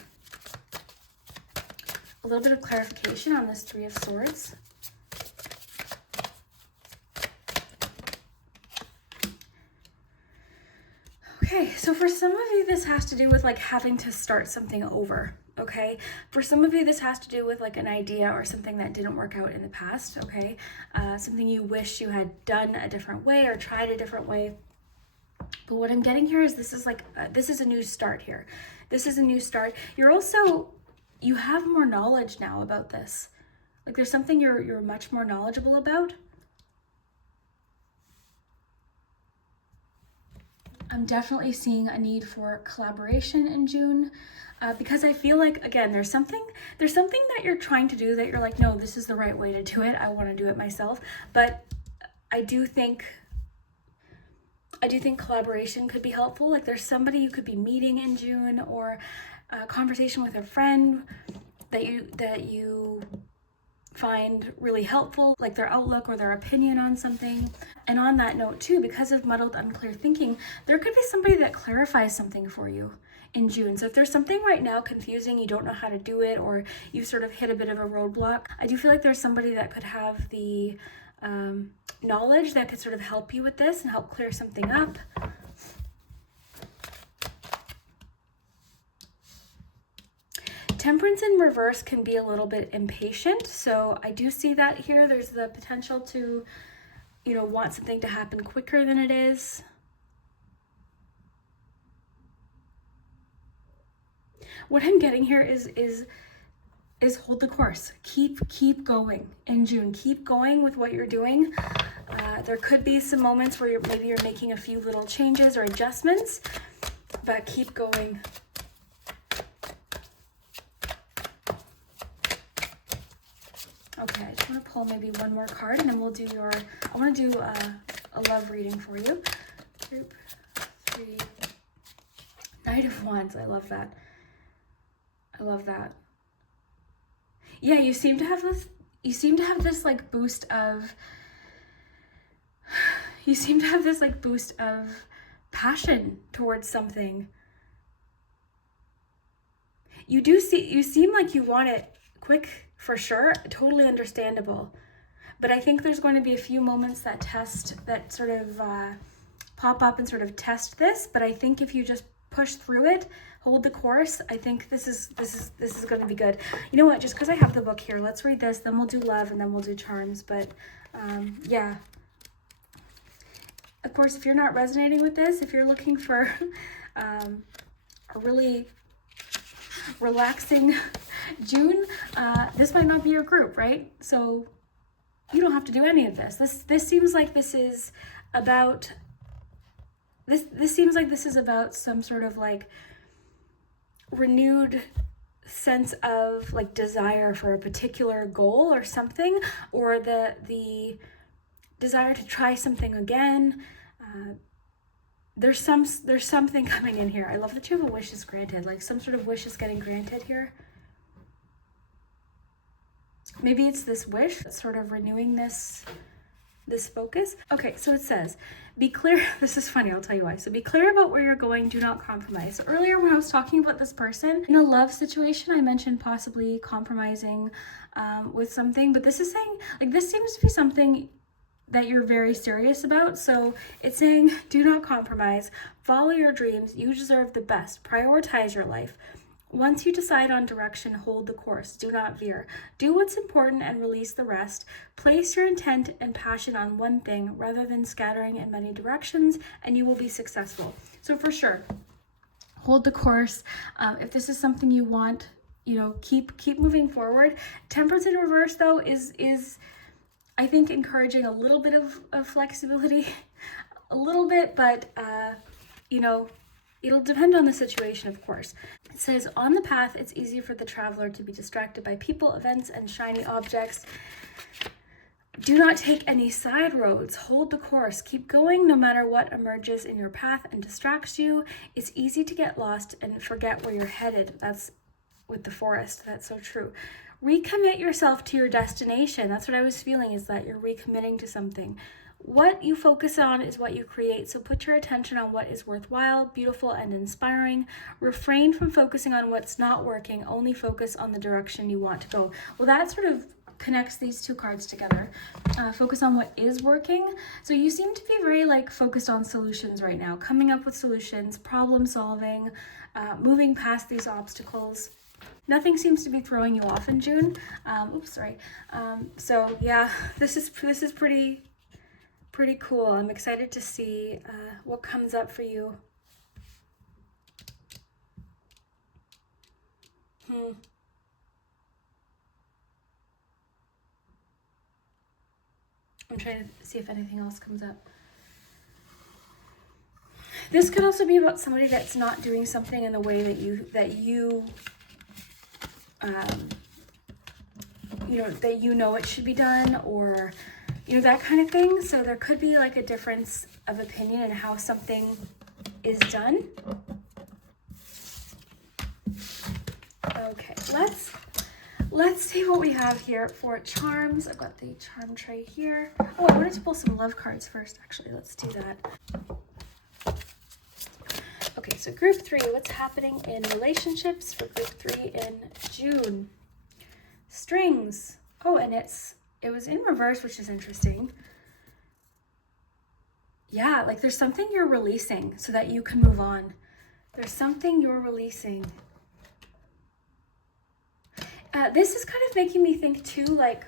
little bit of clarification on this Three of Swords. Okay, so for some of you, this has to do with like having to start something over, okay? For some of you, this has to do with like an idea or something that didn't work out in the past, okay? Something you wish you had done a different way or tried a different way. But what I'm getting here is this is like, this is a new start here. This is a new start. You have more knowledge now about this. Like there's something you're much more knowledgeable about. I'm definitely seeing a need for collaboration in June because I feel like, again, there's something that you're trying to do that you're like, no, this is the right way to do it. I want to do it myself. But I do think collaboration could be helpful. Like there's somebody you could be meeting in June, or a conversation with a friend that you find really helpful, like their outlook or their opinion on something. And on that note too, because of muddled, unclear thinking, there could be somebody that clarifies something for you in June. So if there's something right now confusing, you don't know how to do it, or you sort of hit a bit of a roadblock, I do feel like there's somebody that could have the knowledge that could sort of help you with this and help clear something up. Temperance in reverse can be a little bit impatient, so I do see that here. There's the potential to, want something to happen quicker than it is. What I'm getting here is hold the course. Keep going in June. Keep going with what you're doing. There could be some moments where maybe you're making a few little changes or adjustments, but keep going. Okay, I just want to pull maybe one more card, and then we'll do I want to do a love reading for you. Group 3. Knight of Wands. I love that. I love that. Yeah, you seem to have this like boost of passion towards something. You seem like you want it quick, for sure, totally understandable. But I think there's going to be a few moments that sort of pop up and sort of test this. But I think if you just push through it, hold the course, I think this is going to be good. You know what? Just because I have the book here, let's read this. Then we'll do love, and then we'll do charms. But yeah. Of course, if you're not resonating with this, if you're looking for a really relaxing June, this might not be your group, right? So you don't have to do any of this. This seems like this is about some sort of like renewed sense of like desire for a particular goal or something, or the desire to try something again. There's something coming in here. I love that you have a wish is granted, like some sort of wish is getting granted here. Maybe it's this wish that's sort of renewing this focus. Okay, so it says, be clear. This is funny, I'll tell you why. So be clear about where you're going, do not compromise. So earlier when I was talking about this person in a love situation, I mentioned possibly compromising with something, but this is saying, like, this seems to be something that you're very serious about. So it's saying, do not compromise, follow your dreams, you deserve the best, prioritize your life. Once you decide on direction, hold the course, do not veer. Do what's important and release the rest. Place your intent and passion on one thing rather than scattering in many directions, and you will be successful. So for sure, hold the course. If this is something you want, keep moving forward. Temperance in reverse, though, is I think encouraging a little bit of flexibility, a little bit, but it'll depend on the situation, of course. It says, on the path, it's easy for the traveler to be distracted by people, events, and shiny objects. Do not take any side roads. Hold the course. Keep going no matter what emerges in your path and distracts you. It's easy to get lost and forget where you're headed. That's with the forest. That's so true. Recommit yourself to your destination. That's what I was feeling, is that you're recommitting to something. What you focus on is what you create. So put your attention on what is worthwhile, beautiful, and inspiring. Refrain from focusing on what's not working. Only focus on the direction you want to go. Well, that sort of connects these two cards together. Focus on what is working. So you seem to be very like focused on solutions right now, coming up with solutions, problem solving, moving past these obstacles. Nothing seems to be throwing you off in June. So yeah, this is pretty cool. I'm excited to see what comes up for you. I'm trying to see if anything else comes up. This could also be about somebody that's not doing something in the way that you know it should be done, or that kind of thing. So there could be like a difference of opinion in how something is done. Okay, let's see what we have here for charms. I've got the charm tray here. Oh, I wanted to pull some love cards first, actually. Let's do that. Okay, so group 3, what's happening in relationships for group 3 in June? Strings. Oh, and it was in reverse, which is interesting. Yeah, like there's something you're releasing so that you can move on. There's something you're releasing. This is kind of making me think too, like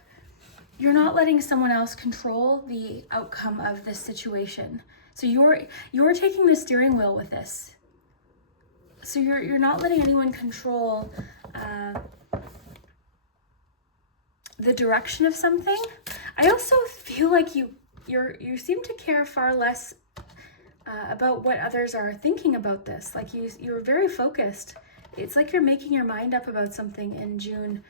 you're not letting someone else control the outcome of this situation. So you're taking the steering wheel with this. So you're not letting anyone control the direction of something. I also feel like you seem to care far less about what others are thinking about this. Like you're very focused. It's like you're making your mind up about something in June.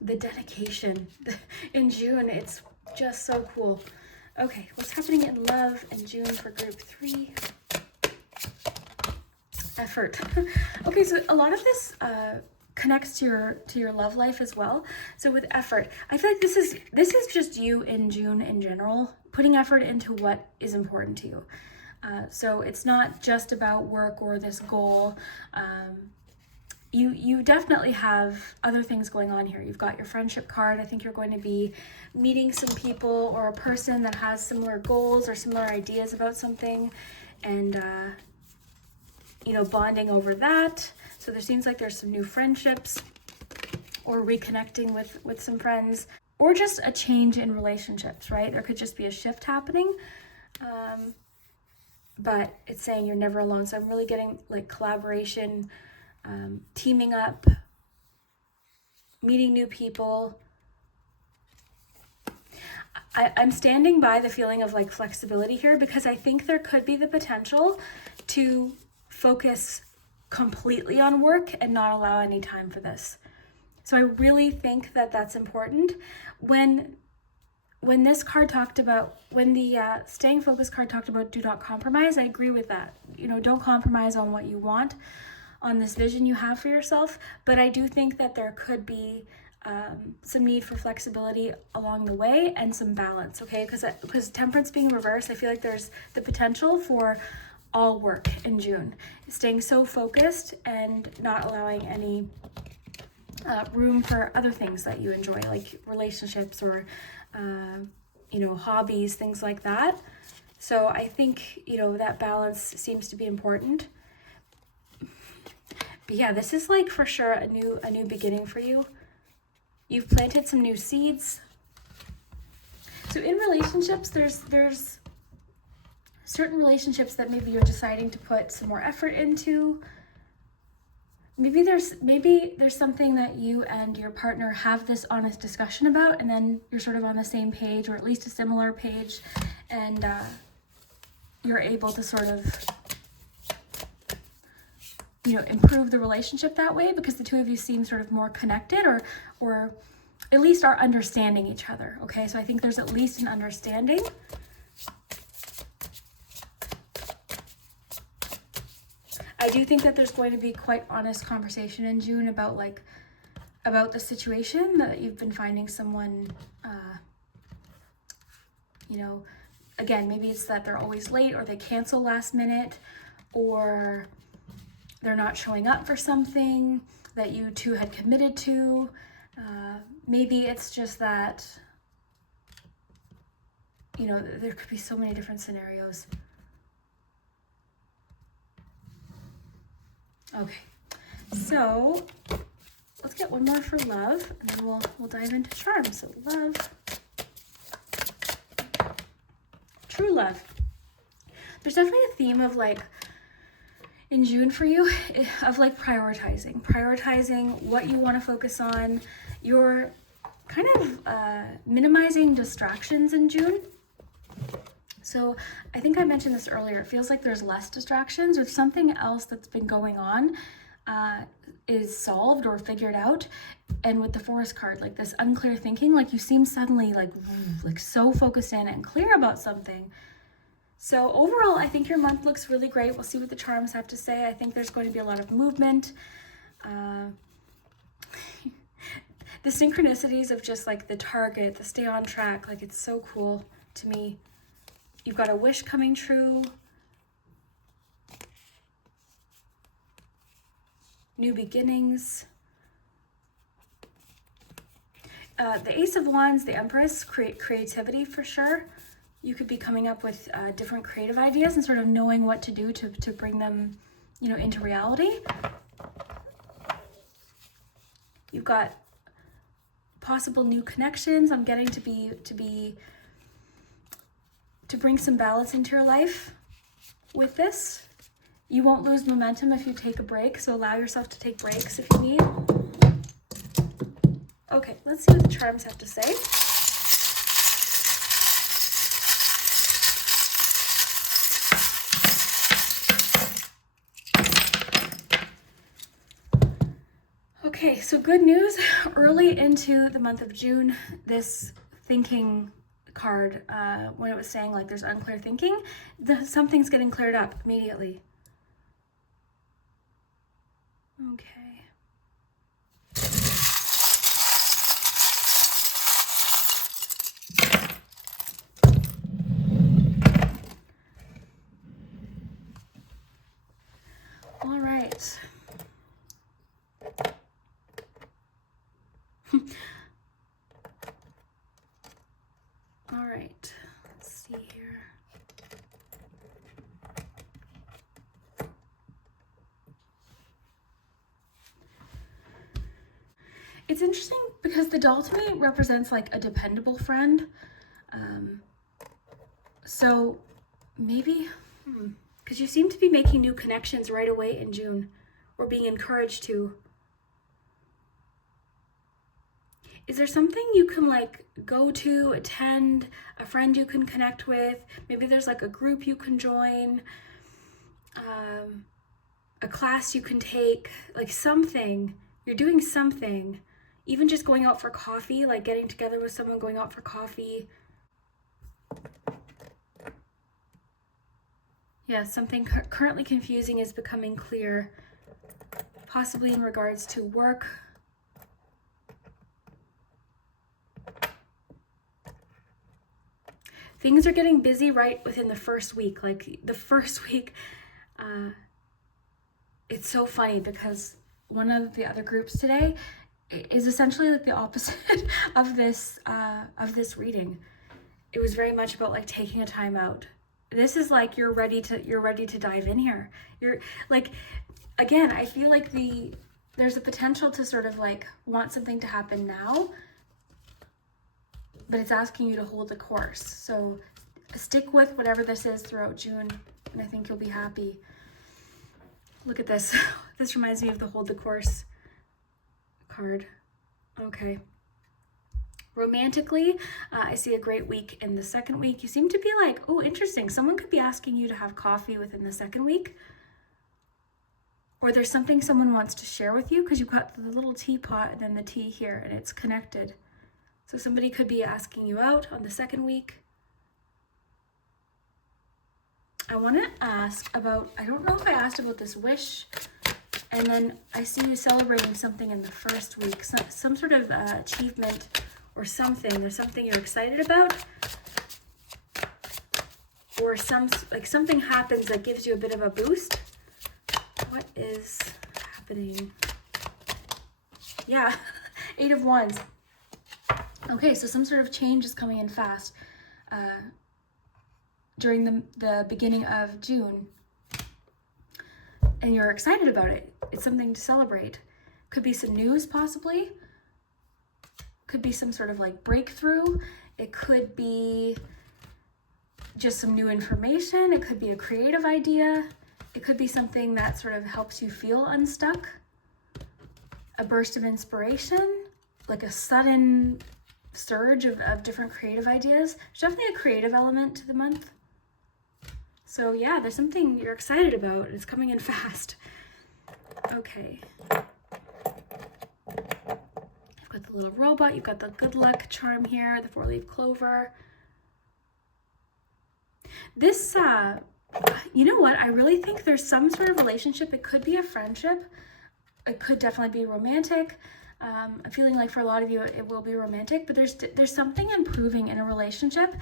The dedication in June, it's just so cool. Okay, what's happening in love in June for group 3? Effort. Okay, so a lot of this connects to your love life as well. So with effort, I feel like this is just you in June in general, putting effort into what is important to you. So it's not just about work or this goal. You definitely have other things going on here. You've got your friendship card. I think you're going to be meeting some people or a person that has similar goals or similar ideas about something, and bonding over that. So there seems like there's some new friendships or reconnecting with some friends, or just a change in relationships, right? There could just be a shift happening. But it's saying you're never alone. So I'm really getting like collaboration, teaming up, meeting new people. I'm standing by the feeling of like flexibility here, because I think there could be the potential to focus completely on work and not allow any time for this. So I really think that that's important. When this card talked about, when the staying focused card talked about do not compromise, I agree with that. Don't compromise on what you want, on this vision you have for yourself. But I do think that there could be some need for flexibility along the way and some balance, okay? Because temperance being reversed, I feel like there's the potential for all work in June, staying so focused and not allowing any room for other things that you enjoy, like relationships or hobbies, things like that. So I think that balance seems to be important. But yeah, this is like for sure a new beginning for you. You've planted some new seeds. So in relationships, there's certain relationships that maybe you're deciding to put some more effort into. Maybe there's something that you and your partner have this honest discussion about, and then you're sort of on the same page, or at least a similar page, and you're able to sort of improve the relationship that way, because the two of you seem sort of more connected, or at least are understanding each other. Okay, so I think there's at least an understanding. I do think that there's going to be quite honest conversation in June about the situation, that you've been finding someone, you know, again, maybe it's that they're always late, or they cancel last minute, or they're not showing up for something that you two had committed to. Maybe it's just that, you know, there could be so many different scenarios. Okay, so let's get one more for love, and then we'll dive into charms. So love, true love. There's definitely a theme of like in June for you of like prioritizing what you want to focus on. You're kind of minimizing distractions in June. So I think I mentioned this earlier. It feels like there's less distractions, or something else that's been going on is solved or figured out. And with the Forest card, like this unclear thinking, like you seem suddenly like so focused in and clear about something. So overall, I think your month looks really great. We'll see what the charms have to say. I think there's going to be a lot of movement. The synchronicities of just like the target, the stay on track, like it's so cool to me. You've got a wish coming true. New beginnings. The Ace of Wands, the Empress, creativity for sure. You could be coming up with different creative ideas and sort of knowing what to do to bring them, you know, into reality. You've got possible new connections. I'm getting to bring some balance into your life with this. You won't lose momentum if you take a break, so allow yourself to take breaks if you need. Okay, let's see what the charms have to say. Okay, so good news. Early into the month of June, this thinking card, when it was saying like there's unclear thinking, something's getting cleared up immediately. Okay. All right. All right, let's see here. It's interesting because the doll to me represents like a dependable friend. So maybe, because you seem to be making new connections right away in June, or being encouraged to. Is there something you can like go to, attend, a friend you can connect with? Maybe there's like a group you can join, a class you can take, like something. You're doing something, even just going out for coffee, like getting together with someone, going out for coffee. Yeah, something currently confusing is becoming clear, possibly in regards to work. Things are getting busy right within the first week. Like the first week, it's so funny because one of the other groups today is essentially like the opposite of this reading. It was very much about like taking a time out. This is like you're ready to dive in here. You're like, again, I feel like there's a potential to sort of like want something to happen now, but it's asking you to hold the course. So stick with whatever this is throughout June, and I think you'll be happy. Look at this. This reminds me of the hold the course card. Okay. Romantically, I see a great week in the second week. You seem to be like, oh, interesting. Someone could be asking you to have coffee within the second week. Or there's something someone wants to share with you because you've got the little teapot and then the tea here and it's connected. So somebody could be asking you out on the second week. I want to ask about, I don't know if I asked about this wish, and then I see you celebrating something in the first week, some sort of achievement or something. There's something you're excited about, or something happens that gives you a bit of a boost. What is happening? Yeah, 8 of Wands. Okay, so some sort of change is coming in fast during the beginning of June. And you're excited about it. It's something to celebrate. Could be some news, possibly. Could be some sort of like breakthrough. It could be just some new information. It could be a creative idea. It could be something that sort of helps you feel unstuck. A burst of inspiration, like a sudden surge of different creative ideas. There's definitely a creative element to the month. So yeah, there's something you're excited about. It's coming in fast. Okay. You've got the little robot. You've got the good luck charm here, the 4-leaf clover. This, you know what? I really think there's some sort of relationship. It could be a friendship. It could definitely be romantic. I'm feeling like for a lot of you, it will be romantic, but there's something improving in a relationship.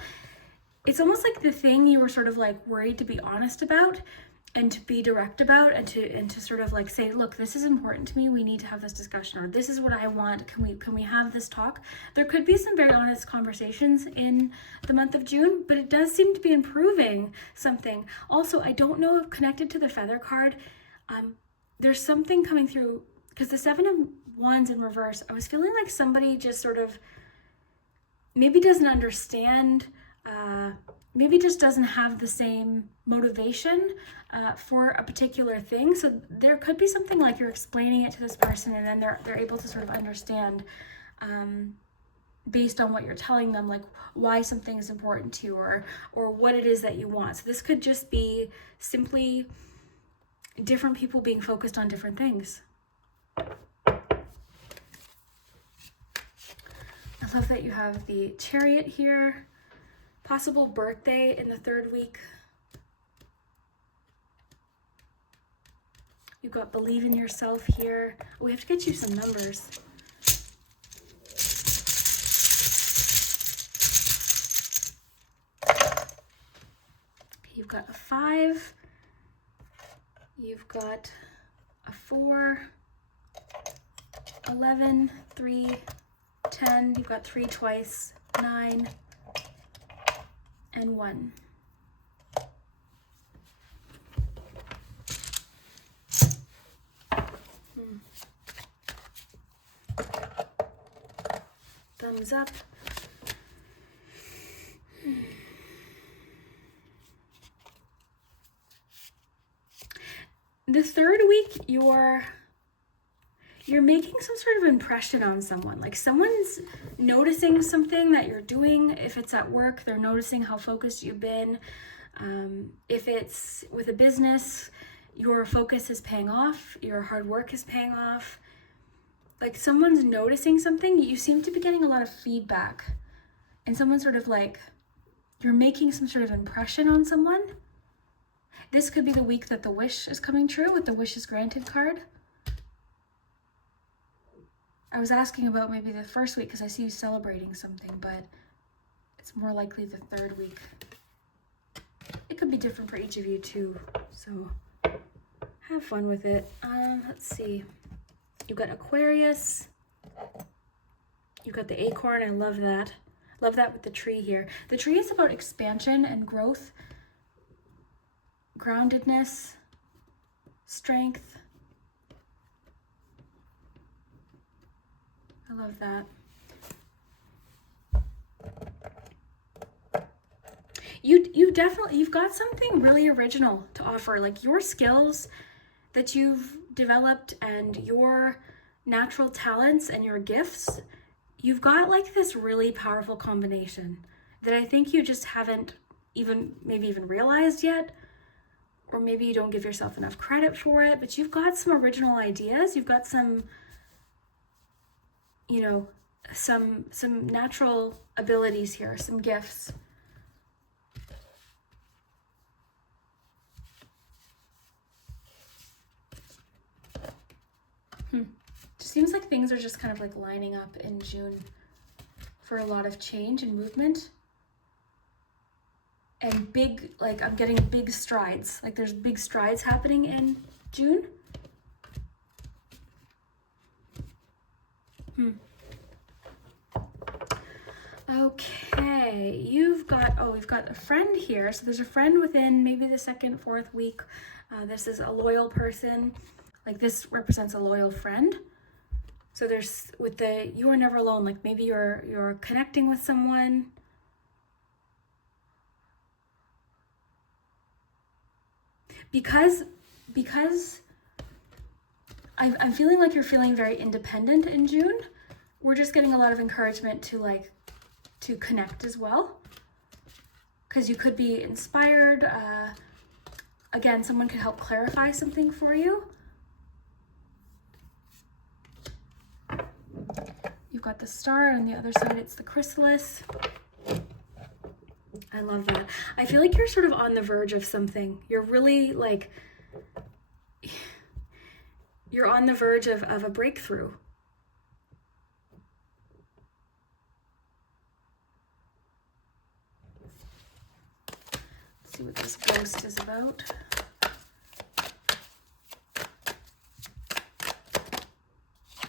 It's almost like the thing you were sort of like worried to be honest about and to be direct about and to sort of like say, look, this is important to me. We need to have this discussion, or this is what I want. Can we have this talk? There could be some very honest conversations in the month of June, but it does seem to be improving something. Also, I don't know if connected to the feather card, there's something coming through, because the 7 of Wands in reverse, I was feeling like somebody just sort of maybe doesn't understand, maybe just doesn't have the same motivation for a particular thing. So there could be something like you're explaining it to this person, and then they're able to sort of understand based on what you're telling them, like why something is important to you, or what it is that you want. So this could just be simply different people being focused on different things. I love that you have the Chariot here. Possible birthday in the 3rd week. You've got believe in yourself here. Oh, we have to get you some numbers. You've got a 5. You've got a 4, 11, 3, 10. You've got 3 twice, 9, and 1. Thumbs up. The 3rd week, you're making some sort of impression on someone. Like someone's noticing something that you're doing. If it's at work, they're noticing how focused you've been. If it's with a business, your focus is paying off. Your hard work is paying off. Like someone's noticing something. You seem to be getting a lot of feedback. And someone's sort of like, you're making some sort of impression on someone. This could be the week that the wish is coming true with the wishes granted card. I was asking about maybe the 1st week because I see you celebrating something, but it's more likely the 3rd week. It could be different for each of you too, so have fun with it. Let's see. You've got Aquarius. You've got the acorn. I love that. Love that with the tree here. The tree is about expansion and growth, groundedness, strength. I love that. You've got something really original to offer. Like your skills that you've developed and your natural talents and your gifts, you've got like this really powerful combination that I think you just haven't even realized yet, or maybe you don't give yourself enough credit for it, but you've got some original ideas. You've got some, you know, some natural abilities here, some gifts. seems like things are just kind of like lining up in June for a lot of change and movement. And big, like I'm getting big strides. Like there's big strides happening in June. Okay, we've got a friend here. So there's a friend within maybe the second, fourth week. This is a loyal person. Like this represents a loyal friend. So there's with the you are never alone. Like maybe you're connecting with someone. Because I'm feeling like you're feeling very independent in June. We're just getting a lot of encouragement to connect as well. Because you could be inspired. Again, someone could help clarify something for you. You've got the star, and on the other side it's the chrysalis. I love that. I feel like you're sort of on the verge of something. You're really like, you're on the verge of a breakthrough. Let's see what this ghost is about.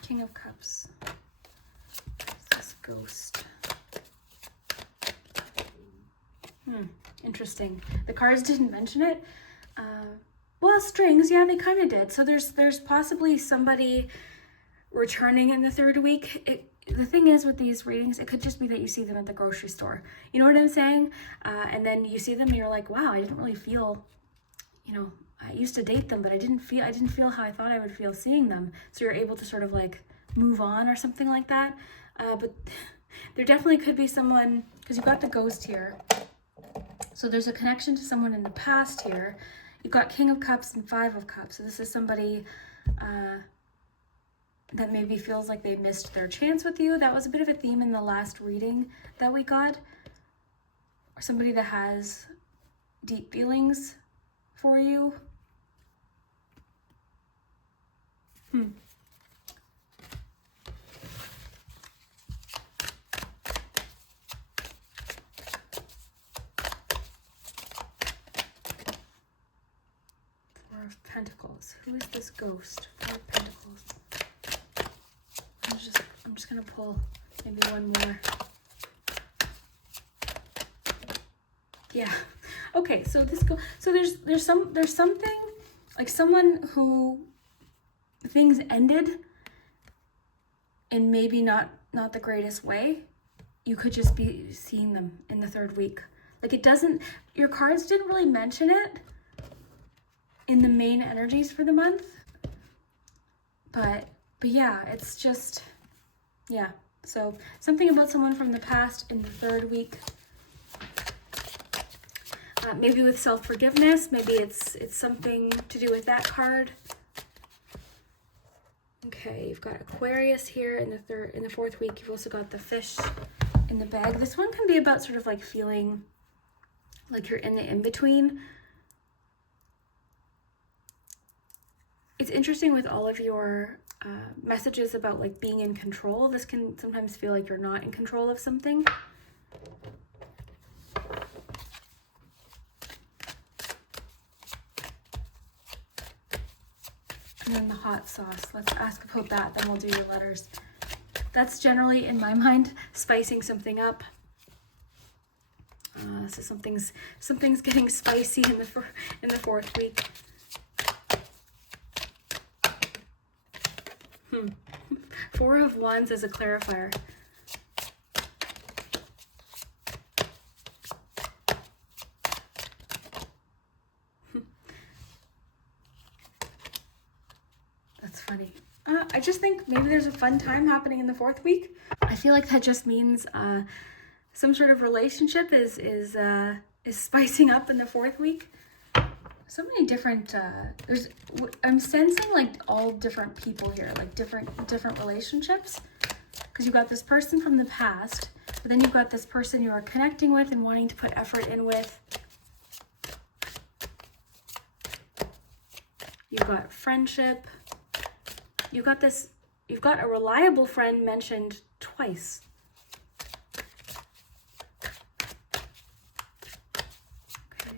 King of Cups. This ghost. Interesting. The cards didn't mention it. Well, strings, yeah, they kind of did. So there's possibly somebody returning in the third week. The thing is with these readings, it could just be that you see them at the grocery store. You know what I'm saying? And then you see them and you're like, wow, I didn't really feel, I used to date them, but I didn't feel how I thought I would feel seeing them. So you're able to sort of like move on or something like that. But there definitely could be someone, because you've got the ghost here. So there's a connection to someone in the past here. You've got King of Cups and Five of Cups. So this is somebody that maybe feels like they missed their chance with you. That was a bit of a theme in the last reading that we got. Or somebody that has deep feelings for you. Pentacles. Who is this ghost? Four of Pentacles. I'm just gonna pull maybe one more. Yeah. Okay. So there's something like someone who things ended in maybe not the greatest way. You could just be seeing them in the third week. Like it doesn't. Your cards didn't really mention it in the main energies for the month, but yeah, it's just, yeah. So something about someone from the past in the third week, maybe with self-forgiveness, maybe it's something to do with that card. Okay, you've got Aquarius here in the fourth week. You've also got the fish in the bag. This one can be about sort of like feeling like you're in the in-between. It's interesting with all of your messages about like being in control. This can sometimes feel like you're not in control of something. And then the hot sauce. Let's ask about that, then we'll do your letters. That's generally, in my mind, spicing something up. So something's getting spicy in the fourth week. Four of Wands as a clarifier. That's funny. I just think maybe there's a fun time happening in the fourth week. I feel like that just means some sort of relationship is spicing up in the fourth week. So many different, I'm sensing like all different people here, like different relationships. Because you've got this person from the past, but then you've got this person you are connecting with and wanting to put effort in with. You've got friendship. You've got this you've got a reliable friend mentioned twice. Okay.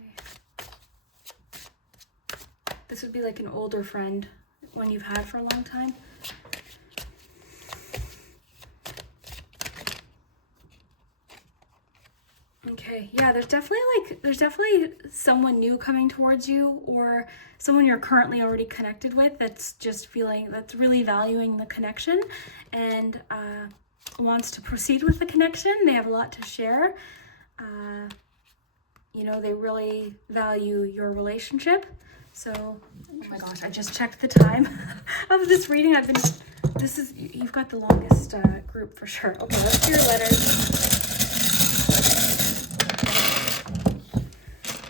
This would be like an older friend, one you've had for a long time. Okay, yeah, there's definitely someone new coming towards you, or someone you're currently already connected with that's really valuing the connection and wants to proceed with the connection. They have a lot to share. You know, they really value your relationship. So, oh my gosh, I just checked the time of this reading. You've got the longest group for sure. Okay, let's do your letters.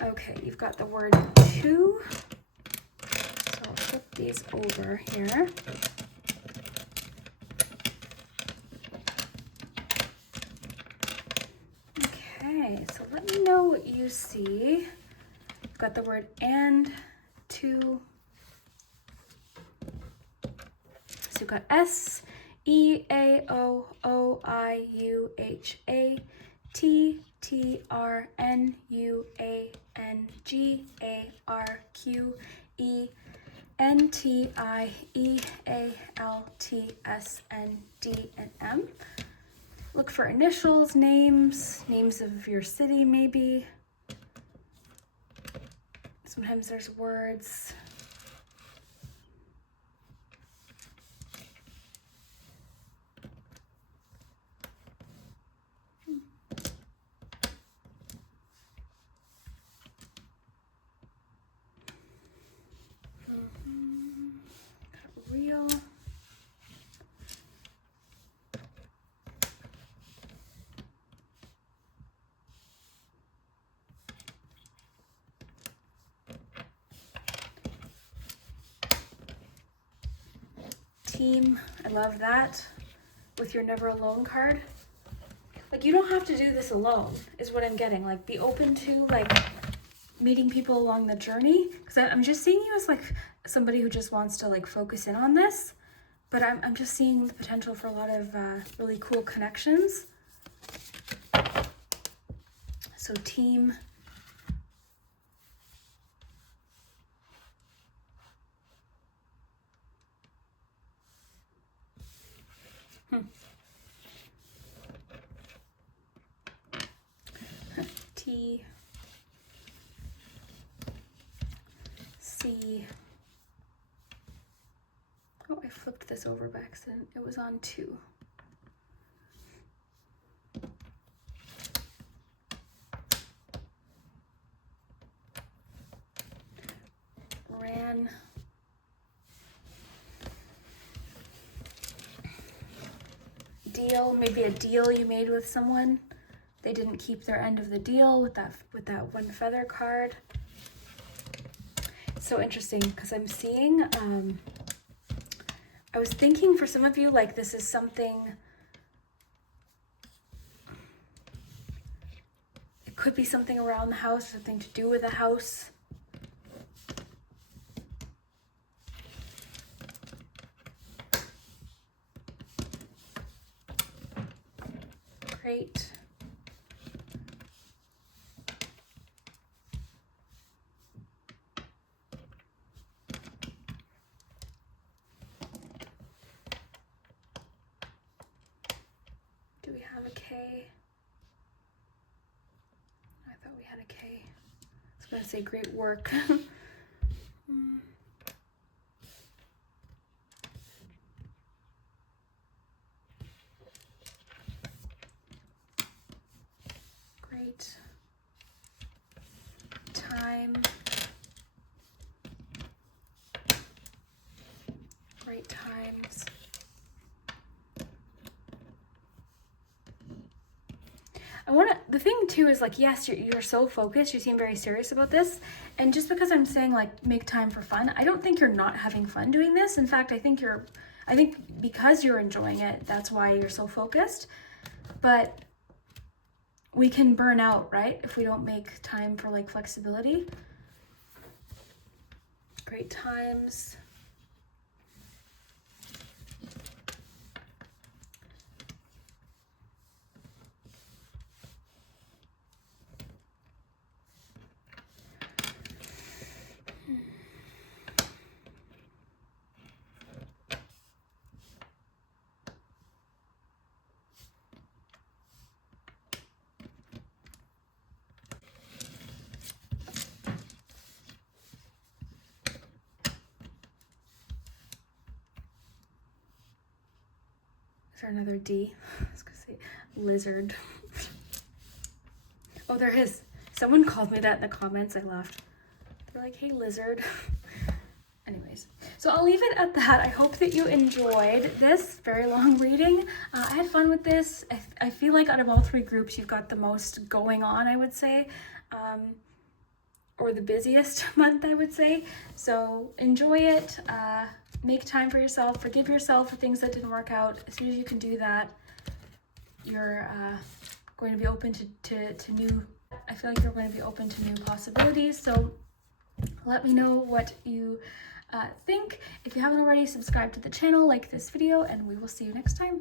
Okay, you've got the word to. So I'll flip these over here. Okay, so let me know what you see. You've got the word and, to. So you've got S, E, A, O, O, I, U, H, A, T, T, R, N, U, A, N, G, A, R, Q, E, N, T, I, E, A, L, T, S, N, D, and M. Look for initials, names of your city maybe. Sometimes there's words. Real. Team, I love that, with your never alone card. Like, you don't have to do this alone, is what I'm getting. Like, be open to, like, meeting people along the journey. Because I'm just seeing you as, like, somebody who just wants to, like, focus in on this. But I'm just seeing the potential for a lot of really cool connections. So, team. T, C. Oh, I flipped this over by accident. It was on 2. Ran. Deal, maybe a deal you made with someone. They didn't keep their end of the deal with that one feather card. It's so interesting because I'm seeing, I was thinking for some of you, like, this is something, it could be something around the house, something to do with the house. Great. Do we have a K? I thought we had a K. I was going to say great work. Great. Time. Great times. The thing too is, like, yes, you're so focused, you seem very serious about this, and just because I'm saying, like, make time for fun, I don't think you're not having fun doing this. In fact, I think because you're enjoying it, that's why you're so focused. But we can burn out, right, if we don't make time for, like, flexibility. Great times. there another D? I was gonna say lizard. Oh, there is. Someone called me that in the comments. I laughed. They're like, hey, lizard. Anyways, so I'll leave it at that. I hope that you enjoyed this very long reading. I had fun with this. I feel like out of all three groups, you've got the most going on, I would say, or the busiest month, I would say. So enjoy it. Make time for yourself. Forgive yourself for things that didn't work out. As soon as you can do that, you're going to be open to new, I feel like you're going to be open to new possibilities. So let me know what you think. If you haven't already, subscribe to the channel, like this video, and we will see you next time.